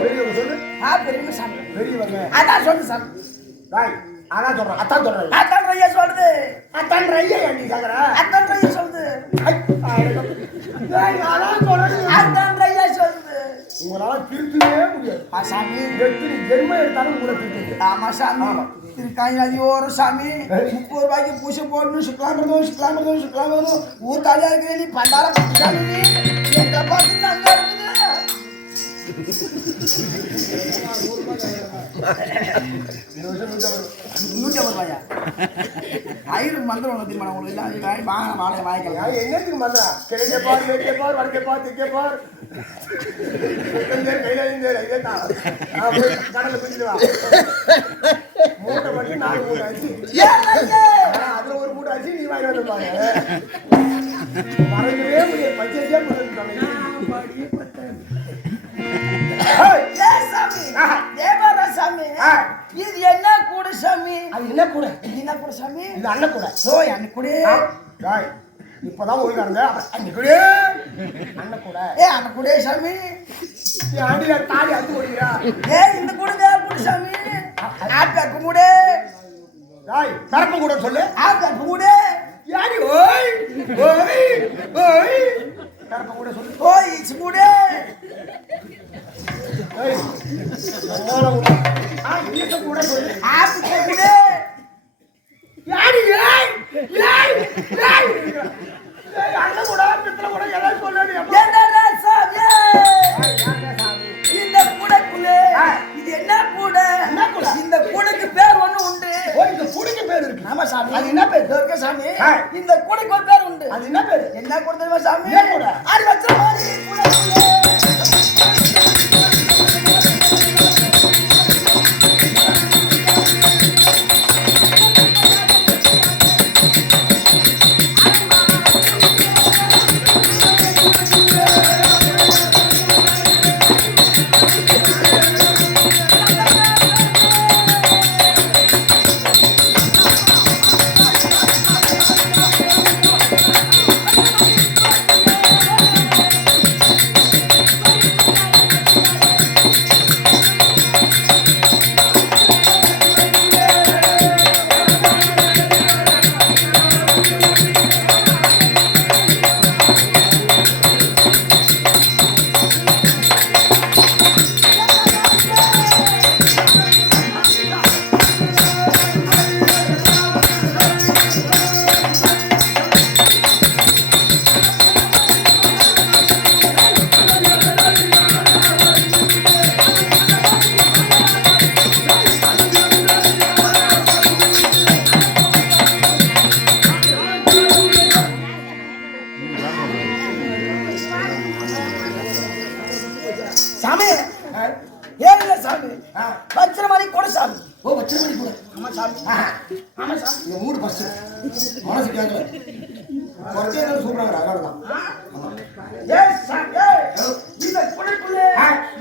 பெரியவங்க சொல்லு. பெரியவங்க சாமி பெரியவங்க அதான் சொல்லு சாமி ராய். அதான் சொல்றேன். அதான் சொல்றேன். அதான் ஐயா சொல்லுது அதான் ரையா நீ கேக்குற. அதான் ஐயா சொல்லுது அதான் சொல்றேன். அதான் ஐயா சொல்லுது உங்களால திருத்தவே முடியாது. சாமி எத்தனை ஜென்மம் எடுத்தாலும் கூட திருத்து. ஆமா சாமி திருக்காய் நதி ஓரம் சாமி 30 ரூபாய்க்கு பூசை போடணும் சுக்லாமிரதம் ஊர் தாலியா இருக்கிற நீ பண்டார சாமி நீ எங்க பார்த்து அங்க இருக்குது 150 ரூபாயா ஆயிரம் மந்திரம் ஒன்று திரும்ப உங்களுக்கு வாழை வாங்கிக்கலாம் என்னத்துக்கு மந்தா கிழக்கே பார் மேற்கே பார் வடக்கே பார் தெற்கே பார் கையில இதே தான் கடலை பிடிச்சிட்டு வா. மூட்டை மட்டும் 4 மூட்டை அரிசி. அதுல ஒரு மூட்டை அரிசி நீ வாங்கி வந்துருப்பாங்க. மறக்கவே முடியாது. பச்சைக்கே முடியாது. சாமி இது என்ன கூட சாமி அது என்ன கூட? என்ன கூட சாமி இது அண்ணன் கூட. ஓ அண்ணன் கூட இப்பதான் ஒழுங்கா இருந்த அண்ணன் கூட அண்ணன் கூட. அண்ணன் கூட சாமி ஆண்டில தாடி அத்து ஓடுகிறா. இந்த கூட வேற கூட சாமி ஆப்ப கூட பரப்ப கூட சொல்லு. ஆப்ப கூட யாரி ஓய் ஓய் ஓய் பரப்ப கூட சொல்லு. ஓய் இச்சு கூட கூட சொல்லு. ஆப்ப கூட ஆமா சாமி. அது என்ன பேரு? இதோ இருக்க சாமி. ஆ. இந்த கூடைக்கு ஒரு பேர் உண்டு. அது என்ன பேரு? என்ன கூட தெரியுமா சாமி? என்ன கூட? ஆடி வச்ச மாதிரி கூடை. சாமி ஏன் சாமி வச்சிரமணி கூட சாமி. ஓ வச்சிருமணி கூட. ஆமா சாமி. ஆமா சாமி. இந்த மூடு ஃபர்ஸ்ட் மனசு கேட்கல. ஒருத்தே சூப்பராங்க அவ்வளவுதான். ஏய் சாமி இந்த கூடைக்குள்ளே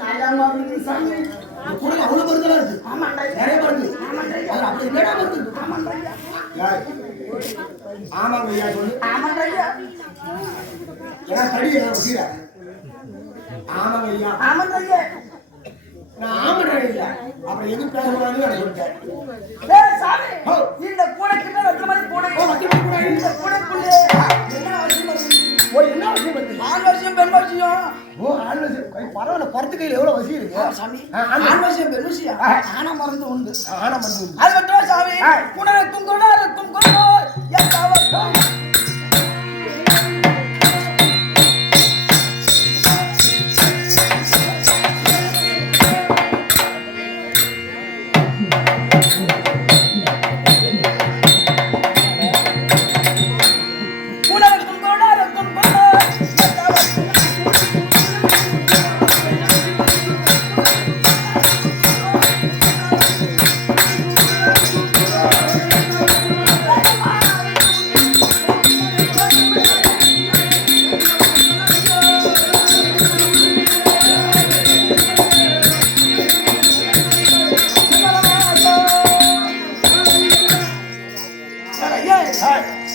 நான் மாறுது சாமி. இந்த கூட அவ்வளவு மருந்துலாம் இருக்கு. ஆமா நிறைய மருந்து. அது அப்படி என்னடா மருந்து? ஆமா ஐயா. யார்? ஆமாங்க ஐயா சொல்லு. ஆமா ஐயா. ஏன்னா தடி எல்லாம் வசீரா. ஆமாங்க ஐயா. ஆமா ஐயா. நான் ஆமாடுறேன் இல்ல. அப்புறம் எதுவும் பேசக்கூடாதுன்னு நான் சொல்லிட்டேன். ஏய் சாமி இந்த கூடைக்குள்ள வச்சிரமணி கூடை. ஓ வச்சிருமணி கூட. இந்த கூடைக்குள்ளே என்ன வச்சிரமணி? ஓ என்ன விஷயம் பத்தி? ஆண் வசியம் பெண் வசியம். ஓ ஆள் வசி பரவாயில்ல பருத்து கையில் எவ்வளவு வசி இருக்கு? சாமி ஆண் ஆண் வசியம் பெண் வசியம். ஆனா மருந்து உண்டு. ஆனா மருந்து உண்டு. அது மட்டும் சாமி குணரக்கும் குணரக்கும் குணோ எத்தவர்க்கும் குணரக்கும் குணரக்கும் குணோ எத்தவர்க்கும்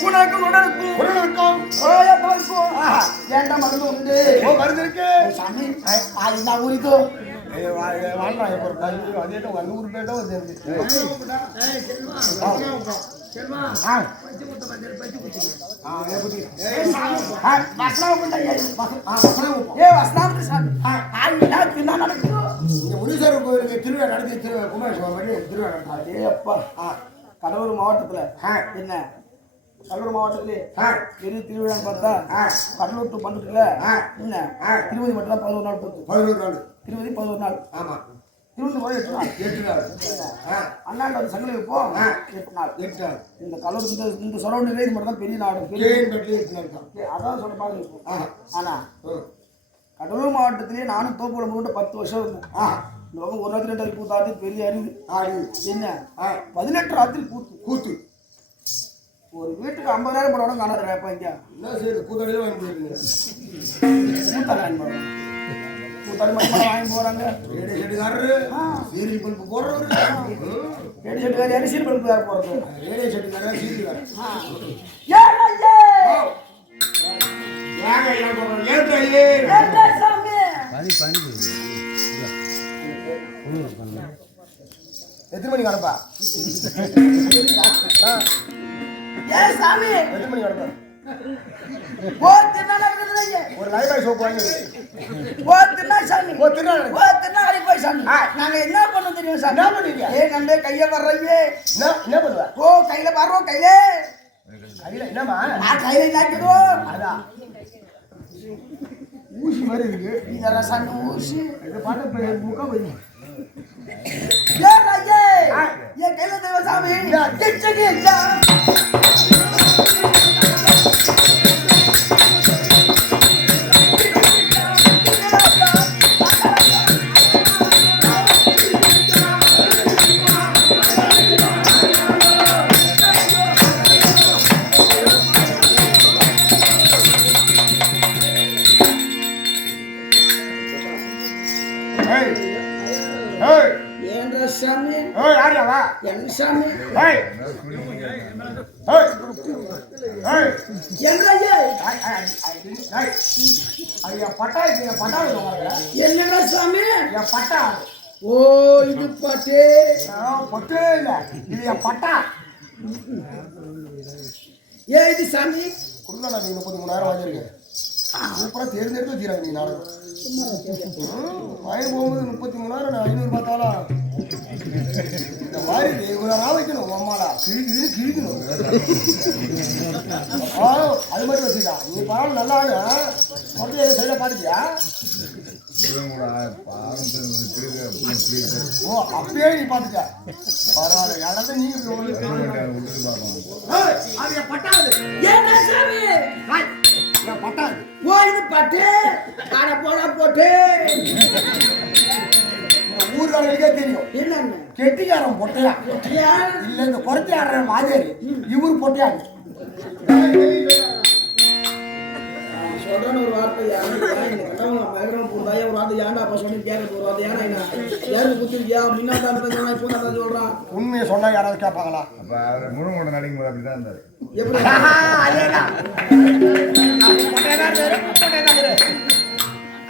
குணரக்கும் குணரக்கும் குரல் இருக்கும். குணோயத்தவர்க்கும் ஏண்டா மருந்து உண்டு. ஓ மருந்து இருக்கு. சாமி ஆயிந்தா ஊரிதோ வாழ்றாங்க ஒரு கல்வி அதே 100 பேர் தான் வந்து முனீஸ்வரர் கோயிலுக்கு திருவிழா நடத்தி திருவிழா கடலூர் மாவட்டத்துல என்ன கடலூர் மாவட்டத்திலே பெரிய திருவிழான்னு பார்த்தா கடலூர் டு பண்றதுல என்ன திருவதி மட்டும் தான் 11 நாள் போகுது. 11 நாள். திருவதி 11 நாள். ஆமா திருவதி முறை 8 நாள். 8 நாள். அண்ணாண்ட சங்கலி வைப்போம் 8 நாள். 8 நாள். இந்த கடலூர் இந்த சரௌண்டிங் இது மட்டும் தான் பெரிய நாடு. கேன் பட்டி 8 நாள் தான். அதான் சொல்ல பாருங்க இப்போ. ஆனா ம். கடலூர் மாவட்டத்திலே நானும் தோப்புல முன்னாடி 10 வருஷம் இருந்தேன். இந்த பக்கம் ஒரு ராத்திரி 2 ராத்திரி கூத்தாடி பெரிய அறிவு என்ன 18 ராத்திரி கூத்து ஒரு வீட்டுக்கு 50,000 படம் காணாத ரேப்பா இங்க என்ன சரி கூத்தாடியே வாங்கி போயிருங்க. கூத்தாடி மட்டும் வாங்கி போறாங்க. ரேடியோ செட்டுக்காரரு சீரியல் பல்பு போடுறவரு ரேடியோ செட்டுக்காரி அரிசியல் பல்பு யார் போறது? ரேடியோ செட்டுக்காரர் சீரியல் எத்தனை மணிக்கு அனுப்பா? எத்தனை மணிக்கு அனுப்பா? ஒரு லைபாய் சோப்பு வாங்கி நாங்க என்ன பண்ண தெரியும் சார்? என்ன பண்ணுவீங்க? நம்பே கைய வர்றீங்க என்ன பண்ணுவ? ஓ கையில வர்றோம் கையில கையில என்னமா கையில நாக்கிடுவோம். அதான் ஊசி மாதிரி இருக்கு. இந்த ரசாயன ஊசி இதை பார்த்து முக்கம் போய் என் கையில தெய்வ சாமி என்ன? கிச்சடி எச்சா ஏய் ஏய் ஏன்ற சாமி ஏய் யாரியா வா என் சாமி ஏய் ஏய் ஏய் என்ற ஏய் ஐயா பட்டா இது பட்டா என்னடா சாமி என் பட்டா ஓ இது பாட்டே பட்டே இல்ல இது என் பட்டா ஏ இது சாமி குடுங்க நீ 33,000 வாங்கிருக்கேன் அப்புறம் தேர்ந்தெடுத்து வச்சுறாங்க நீ நாடகம் வாங்கி போகும்போது 33,000 நான் 500 பார்த்தாலும் இந்த மாதிரி ரெகுலராக வைக்கணும் அம்மாடா கிழிக்கணும் அது மாதிரி வச்சுக்கா நீ பரவாயில்ல நல்லா கொஞ்சம் எதை சைடாக பார்த்துக்கியா ஓ அப்பயே நீ பார்த்துக்க பரவாயில்ல யாராவது நீங்க அது பட்டாது ஏன்னா சாமி பட்டாது ஓ இது பாட்டு ஆட போடா போட்டு ஊர்காரங்களுக்கே தெரியும் என்னன்னு கெட்டிக்காரன் பொட்டையா யார் இல்ல இந்த குறைச்சி ஆடுற மாதிரி இவரு பொட்டையாங்க சொல்றேன்னு ஒரு வார்த்தை ஒரு வார்த்தை ஏன்டா அப்ப சொல்லி கேட்க ஒரு வார்த்தை ஏன்னா என்ன யாருக்கு குத்திருக்கியா முன்னாடி இப்போ நான் சொல்றான் உண்மையை சொன்னா யாராவது கேட்பாங்களா முருங்கோட நடிக்கும் போது அப்படிதான் இருந்தாரு எப்படி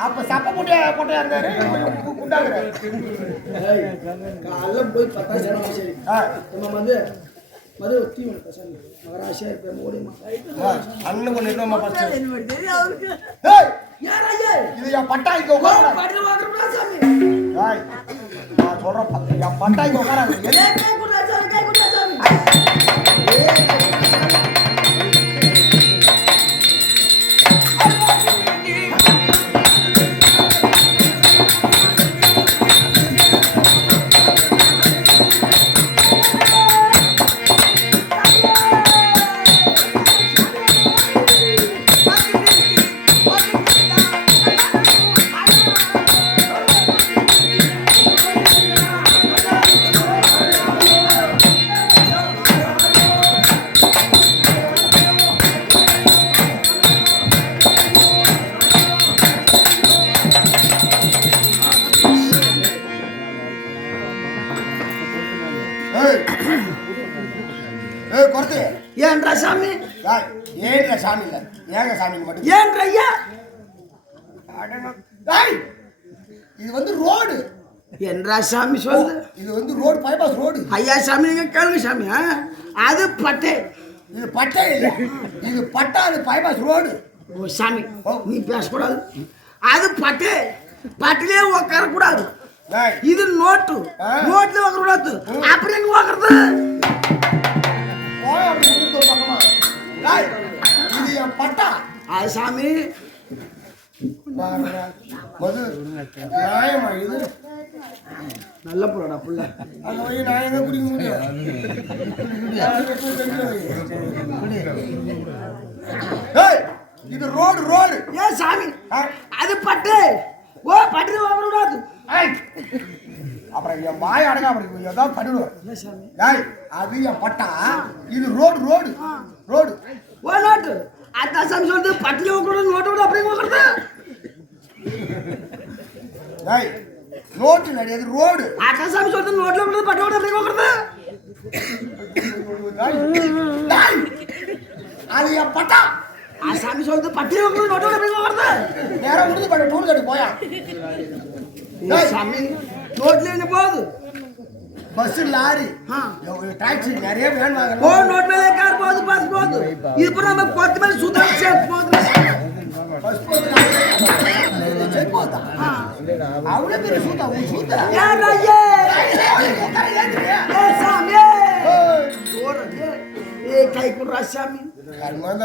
அப்ப சப்ப பொட்டையா இருந்தாரு குண்டாங்க காலைல போய் 10,000 சரி நம்ம மது ஒத்தி உனக்கு சாமி மகராசியா இருப்பேன் ஓடிமா அண்ணன் கொண்டு நம்ம யாரா இது என் பட்டா இங்க உட்கார பாட்டு வாங்குறா சாமி நான் சொல்றேன் என் பட்டா இங்க உட்காராங்க கை குடுறா சாமி குறைத்து ஏன்றா சாமி ஏன்ற சாமி இல்ல ஏங்க சாமி மட்டும் ஏன்ற ஐயா இது வந்து ரோடு என்றா சாமி சொல்லு இது வந்து ரோடு பைபாஸ் ரோடு ஐயா சாமி நீங்க கேளுங்க சாமி அது பட்டை இது பட்டா இல்ல இது பட்டா அது பைபாஸ் ரோடு ஓ சாமி நீ பேசக்கூடாது அது பட்டை பட்டிலே உட்கார கூடாது இது நோட்டு நோட்ல உட்கார கூடாது அப்படி எங்க உட்காருது இது என் பட்டா அது சாமி மது நியாயமா இது நல்ல புள்ளடா புள்ள அந்த வழி நான் எங்க குடிக்க முடியும் இது ரோடு ரோடு ஏன் சாமி அது பட்டு ஓ பட்டு வாங்க கூடாது அப்புறம் என் வாய் அடங்க அப்படி ஏதாவது பண்ணிடுவேன் அது என் பட்டா இது ரோடு ரோடு ரோடு ஓ நோட்டு அதான் சாமி சொல்றது பட்டில உட்காந்து நோட்டு கூட அப்படியே உட்காருது நோட்டு கிடையாது ரோடு அதான் சாமி சொல்றது நோட்ல உட்காந்து பட்டு கூட அப்படியே உட்காருது அது என் பட்டா சாமி சொல்றது பட்டில உட்காந்து நோட்டு கூட அப்படியே உட்காருது நேரம் முடிஞ்சு பண்ண டூர் கட்டி போயா சாமி நோட்ல என்ன போகுது பஸ் லாரி டாக்ஸி நிறைய வேன் வாங்க ஓ நோட் மேல கார் போகுது பஸ் போகுது இப்போ நம்ம கொத்து மேல சுத்தம் சேஃப் போகுது பஸ் போகுது செக் போதா அவளே பேரு சூதா சூதா யார் ஐயே ஏ சாமி ஓரே ஏ கை குறா சாமி கர்மந்த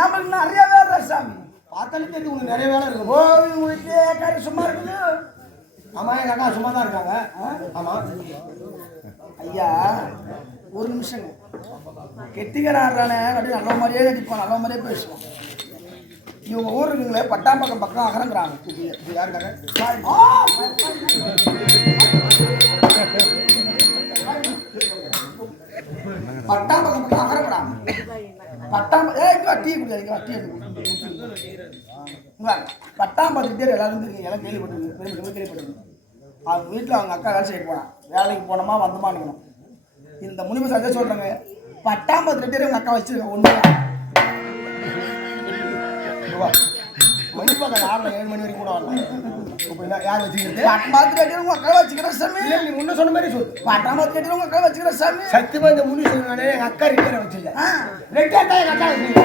நம்மளுக்கு நிறைய வேலை சாமி. பார்த்தாலே தெரியும் உனக்கு நிறைய வேலை இருக்கும். ஓ வீட்டு சும்மா இருக்குது. ஆமா எங்க அக்கா சும்மா தான் இருக்காங்க. ஆமா ஐயா ஒரு நிமிஷங்க. கெட்டிக்கிறானே அப்படி நல்ல மாதிரியே நடிப்பான், நல்ல மாதிரியே பேசுவான். இவங்க ஊர் இருக்குங்களே பட்டாம்பக்கம் பக்கம் அகரங்கிறாங்க. இது யாருக்காக? பட்டாம்பக்கம் பக்கம் அகரங்கிறாங்க. டீ குடிக்காதீங்க, டீ பட்டாம்பத்துக்கிட்டே எல்லாரும் தெரியும், எல்லாம் கேள்விப்பட்டிருக்கு. அவங்க வீட்டில் அவங்க அக்கா வேலை செய்ய போனான். வேலைக்கு போனோமா வந்தோமான்னு இந்த முனிப்பு சந்தை சொல்றாங்க. பட்டாம்பத்துக்கிட்டே உங்க அக்கா வச்சிருக்க ஒண்ணு மணிப்பாக்க 6 7 மணி வரைக்கும் கூட வரலாம். யார் வச்சுக்கிறது? பட்டாம்பத்துக்கிட்டே உங்க அக்கா வச்சுக்கிற சாமி. நீ முன்ன சொன்ன மாதிரி சொல்லு. பட்டாம்பத்துக்கிட்டே உங்க அக்கா வச்சுக்கிற சாமி. சத்தியமா இந்த முனி சொன்னானே எங்க அக்கா ரெட்டை வச்சிருக்க. ரெட்டை தான் எங்க அக்கா வச்சிருக்க.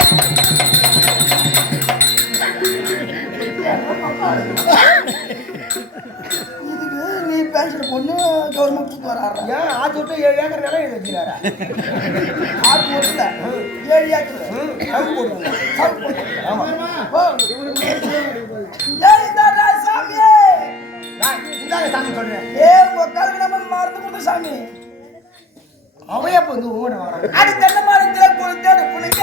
இதுக்கு நீ பேசுற பொண்ணு கவர்மெண்ட் கூட்டு வராரு. ஏன் ஆத்து விட்டு 7 ஏக்கர் நிலம் எழுதி வச்சுக்கிறாரா? ஆறு போட்டுல 7 ஏக்கர் சவுக்கு போடுவாங்க. ஆமா சாமி. இந்தாங்க சாமி சொல்றேன். உங்க காலுக்கு நம்ம மறந்து கொடுத்த சாமி. அவையப்ப வந்து உங்கள்கிட்ட வராங்க. அது தென்னை மரத்துல கொடுத்தேன் புளிக்க.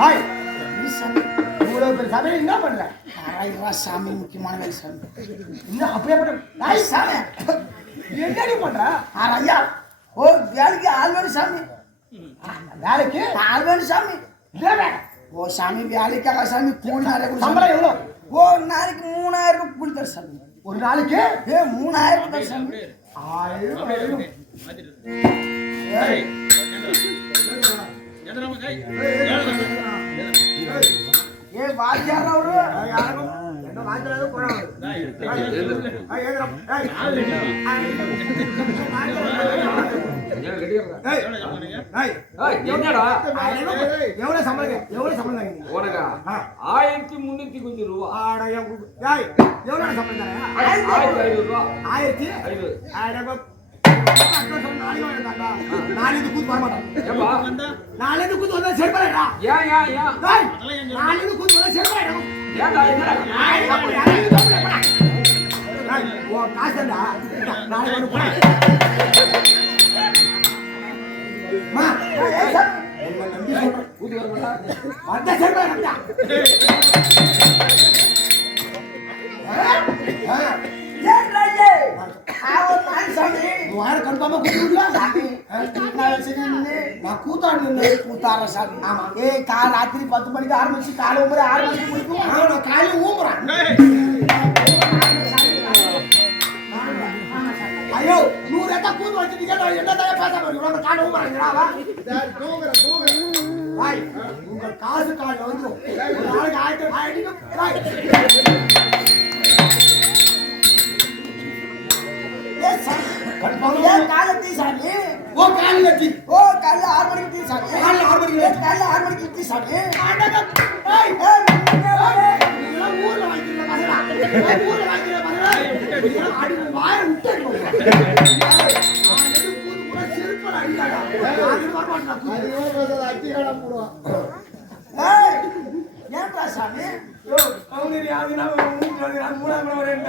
ஹாய் இவ்வளவு பேர் சமையல் என்ன பண்ற? சாமி முக்கியமான வேலை சாமி. இன்னும் அப்படியே பண்ண சாமி என்னடி பண்ற? ஐயா ஓ வேலைக்கு ஆள் வேணும் சாமி. வேலைக்கு ஆள் வேணும் சாமி. என்ன வேலை? ஓ சாமி வேலைக்காக சாமி கூலி நிறைய சம்பளம் எவ்வளோ? ஓ நாளைக்கு 3000 ரூபாய் கூலி தர சாமி. ஒரு நாளைக்கு 3000 ரூபாய் தர சாமி. 1000 வாத்தியார் அவரு என்ன வாங்கினாலும் போறாங்க. எவ்வளவு சம்பளம் உனக்கா 1300 கொஞ்சம் ரூபா. எவ்வளவு சம்பளம் தரேன்? 1500 ரூபா. 1500 நாளைக்கு கூத்து வர மாட்டேன். ஏப்பா நாளைக்கு கூத்து வந்தா செருப்பா. ஏன் நாளைக்கு கூத்து வந்தா செருப்பா. ஏன்டா என்னடா காசுடா நாளைக்கு வந்து போறேன். கூட்டி வர மாட்டா? வந்தா செருப்பா நம்பியா. கன்ஃபார்மா நான் கூத்தாடுறேன் சாமி. ஆமா காலை ராத்திரி 10 மணிக்கு ஆரம்பிச்சு காலை 6 மணிக்கு முடிக்கும். நான் காலையில் ஊம்புறேன். ஐயோ 100 ஏக்கா கூத்து வச்சுட்டு என்ன தான் பேச முடியும்? காலை ஊம்புறாங்கடா. உங்க காசு காலில் வந்து ஒரு நாளைக்கு 1000 காலை டீ சாமி. ஓ காலையில டீ. ஓ காலைல 6 மணிக்கு டீ சாமி. காலையில 6 மணிக்கு காலைல 6 மணிக்கு டீ சாமி. ஊர்ல வாங்கிக்கிற பசங்களா? ஊர்ல வாங்கிக்கிற பசங்களா? அடி வாய விட்டு செருப்பா அடிக்காடா. அது வர மாட்டான். அது அடிக்காடா போடுவான். ஏன்டா சாமி? அவங்க யாரு நான் 3 வரேன்.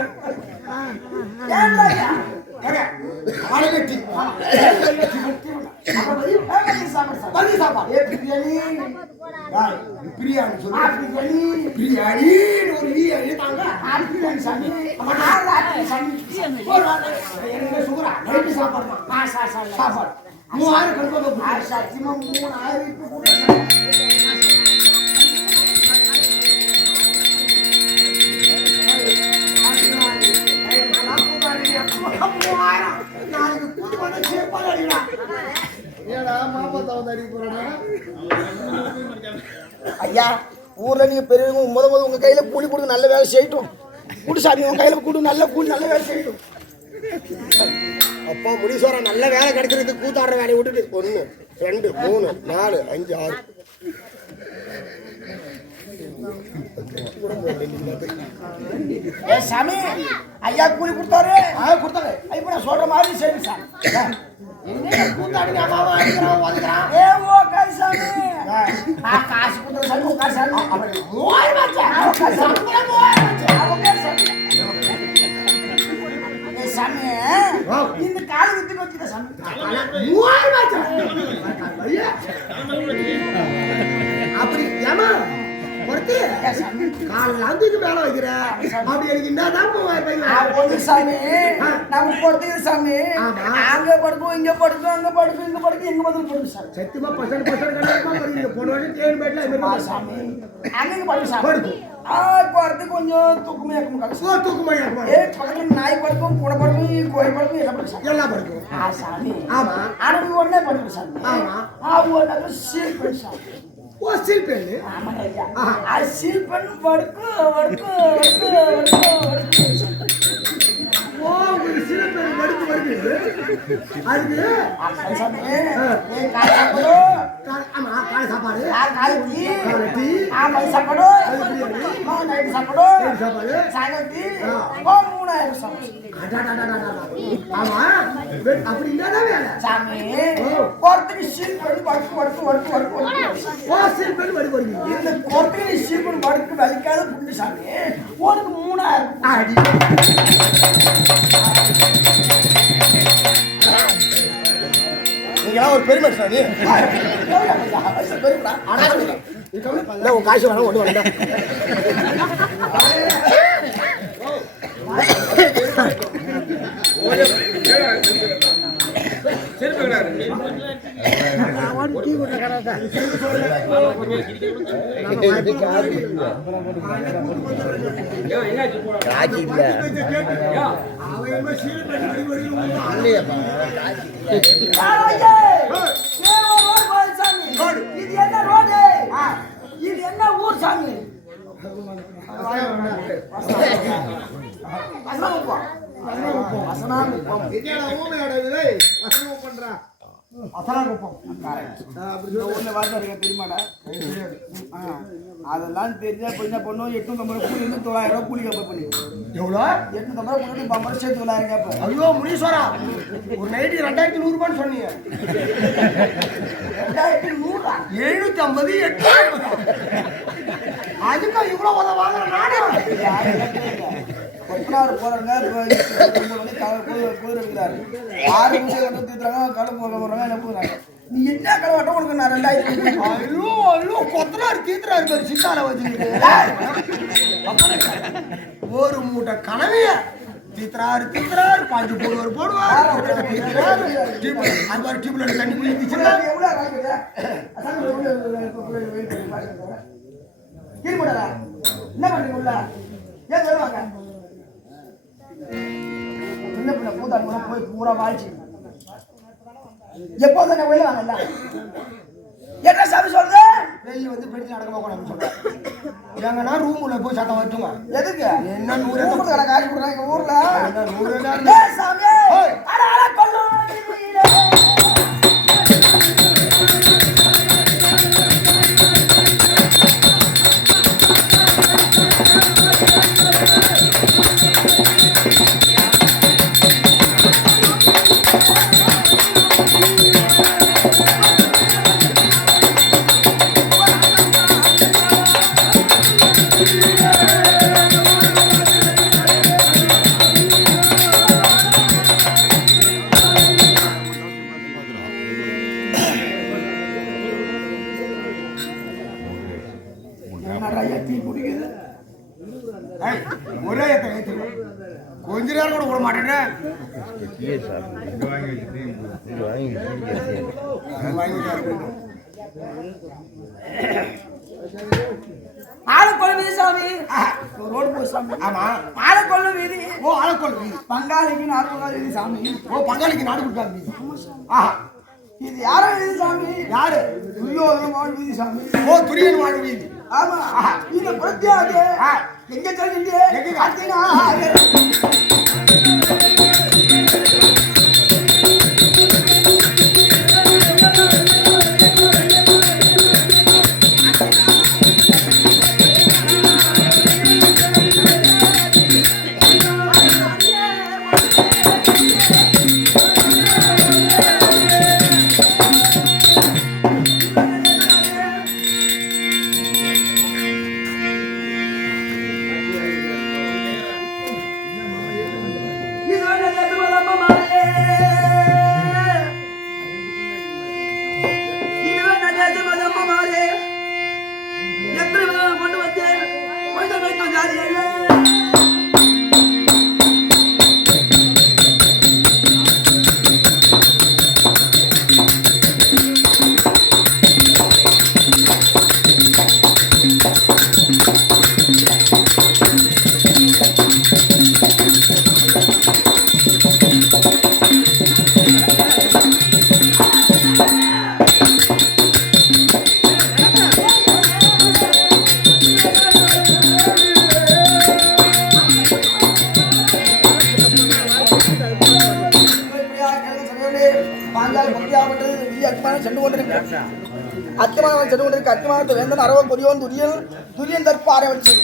ஏன்டா காலையில டீ. சாப்பாடு சாப்பாடு பிரியாணி. பிரியாணி சொல்லு. பிரியாணி பிரியாணி ஒரு எழுதாங்க. பிரியாணி சாமி. என்ன சுகரா? நைட்டு சாப்பாடு சாப்பாடு 3000 கணக்கு. சத்தியமா 3000 இப்ப கூட ஐயா ஊர்ல நீங்க பெரியவங்க முத உங்க கையில கூலி கொடுத்து நல்ல வேலை செய்யட்டும். கூடு சாமி உங்க கையில கூடு நல்ல கூலி நல்ல வேலை செய்யட்டும். அப்பா முனீஸ்வரன் நல்ல வேலை கிடைக்கிறதுக்கு கூத்தாடுற வேலையை விட்டுட்டு 1 2 3 4 5 6 சாமி ஐயா கூலி கொடுத்தாரு கொடுத்தாரு இப்ப நான் சொல்ற மாதிரி சரி சாமி கூத்தாடி அம்மாவா அடிக்கிறான் வந்துக்கிறான் ஏ ஓ சாமி காசு கொடுத்த சாமி காசு சாமி இந்த கால வித்துக்கு வச்சுக்க சாமி அப்படி ஏமா பொறுத்து காலையில் அந்துக்கு மேல வைக்கிற அப்படி எனக்கு என்னதான் 3000 சாமி நம்ம பொறுத்து சாமி அங்க படுக்கும் இங்க படுக்கும் அங்க படுக்கும் இங்க படுக்கும் எங்க பதில் போடுது சாமி சத்தியமா பசங்க கண்டிப்பா போன வருஷம் தேன் பேட்ல சாமி அங்க படுக்கும் சாமி குறத்து கொஞ்சம் தூக்குமே தூக்குமா ஏ பக்கத்துல நாய் படுக்கும் பூனை படுக்கும் கோழி படுக்கும் எல்லாம் படுக்கும் சாமி ஆமா அனுப்பி ஒன்னே படுக்கும் சாமி ஆமா அவங்க சீல் பண்ணி சாமி ஓ சீல் பெண்ணு சீல் பண்ணி படுக்கு ஓ ஒரு சீல் பெண்ணு படுக்கு வருது அதுக்கு ஆமா காலை சாப்பாடு காலை சாப்பாடு நைட்டு சாப்பாடு சாயங்காலம் டீ 3000 சாமி ஆமா அப்படி என்னதான் வேலை சாமி கோர்ட்டுக்கு சீல் பண்ணி படுக்கு ஓ சீல் பெண்ணு படுக்கு வருது இந்த கோர்ட்டுக்கு சீல் பண்ணி படுக்கு வலிக்காத புள்ளி சாமி ஒரு 3000 அடி நீங்களாம் ஒரு பெருமை சாமி உன் காசு வேணாம் ஒன்று வேண்டாம் இது என்ன ரோடு இது என்ன ஊர் சாமி அதெல்லாம் தெரிஞ்சா என்ன பண்ணுவோம் 850 கூலி 900 கூலி கேட்போம் பண்ணி எவ்வளோ 850 கூலி 50 சேர்த்து 900 கேட்போம் ஐயோ முனீஸ்வரா ஒரு நைட்டு 2100 ரூபான்னு சொன்னீங்க 750 அதுக்கு இவ்வளோ வாங்குற நாடு கொத்தனார் போறாங்க கோயில் இருக்கிறாரு 6 நிமிஷம் தீர்த்துறாங்க கடை போடுறாங்க என்ன போடுறாங்க நீ என்ன கடவாட்டம் உனக்கு நான் 2000 ஐயோ ஐயோ கொத்தனார் தீத்துறாரு பேர் சித்தால வச்சுக்கிட்டு ஒரு மூட்டை கனவைய தீத்துறாரு பாஞ்சு போடுவார் அது மாதிரி டியூப்ல தண்ணி குளிச்சுன்னா என்ன பண்றீங்க ஏன் சொல்லுவாங்க சின்ன பிள்ளை பூத்தாடி போய் பூரா வாழ்ச்சி எப்போ தானே வெளியே வாங்கல என்ன சாமி சொல்றது வெளியே வந்து பெருத்து நடக்கமா கூட சொல்றேன் எங்கன்னா ரூம் உள்ள போய் சத்தம் வச்சுங்க எதுக்கு என்ன 100 காசு கொடுக்குறாங்க ஊர்ல 100 சாமி கொள்ளு ஒரே கொஞ்ச நேரம் கூட விட மாட்டேன் ஆலக்கொள்ளு வீதி சாமி ரோடு போய் சாமி ஆமா ஆலக்கொள்ளு வீதி ஓ ஆலக்கொள்ளு வீதி பங்காளிக்கு நாடு பங்காளி வீதி சாமி ஓ பங்காளிக்கு நாடு கொடுத்தாரு வீதி ஆஹா இது யாரோ வீதி சாமி யாரு துரியோதன வாழ் வீதி சாமி ஓ துரியன் வாழ் வீதி ஆமா இந்த பிரத்யாக எங்க சொல்லிட்டு அத்தியமானவன் சென்று கொண்டிருக்க அத்தியமானத்தை வேந்தன் அரவ கொடியோன் துரியன் தற்ப ஆரம்பிச்சு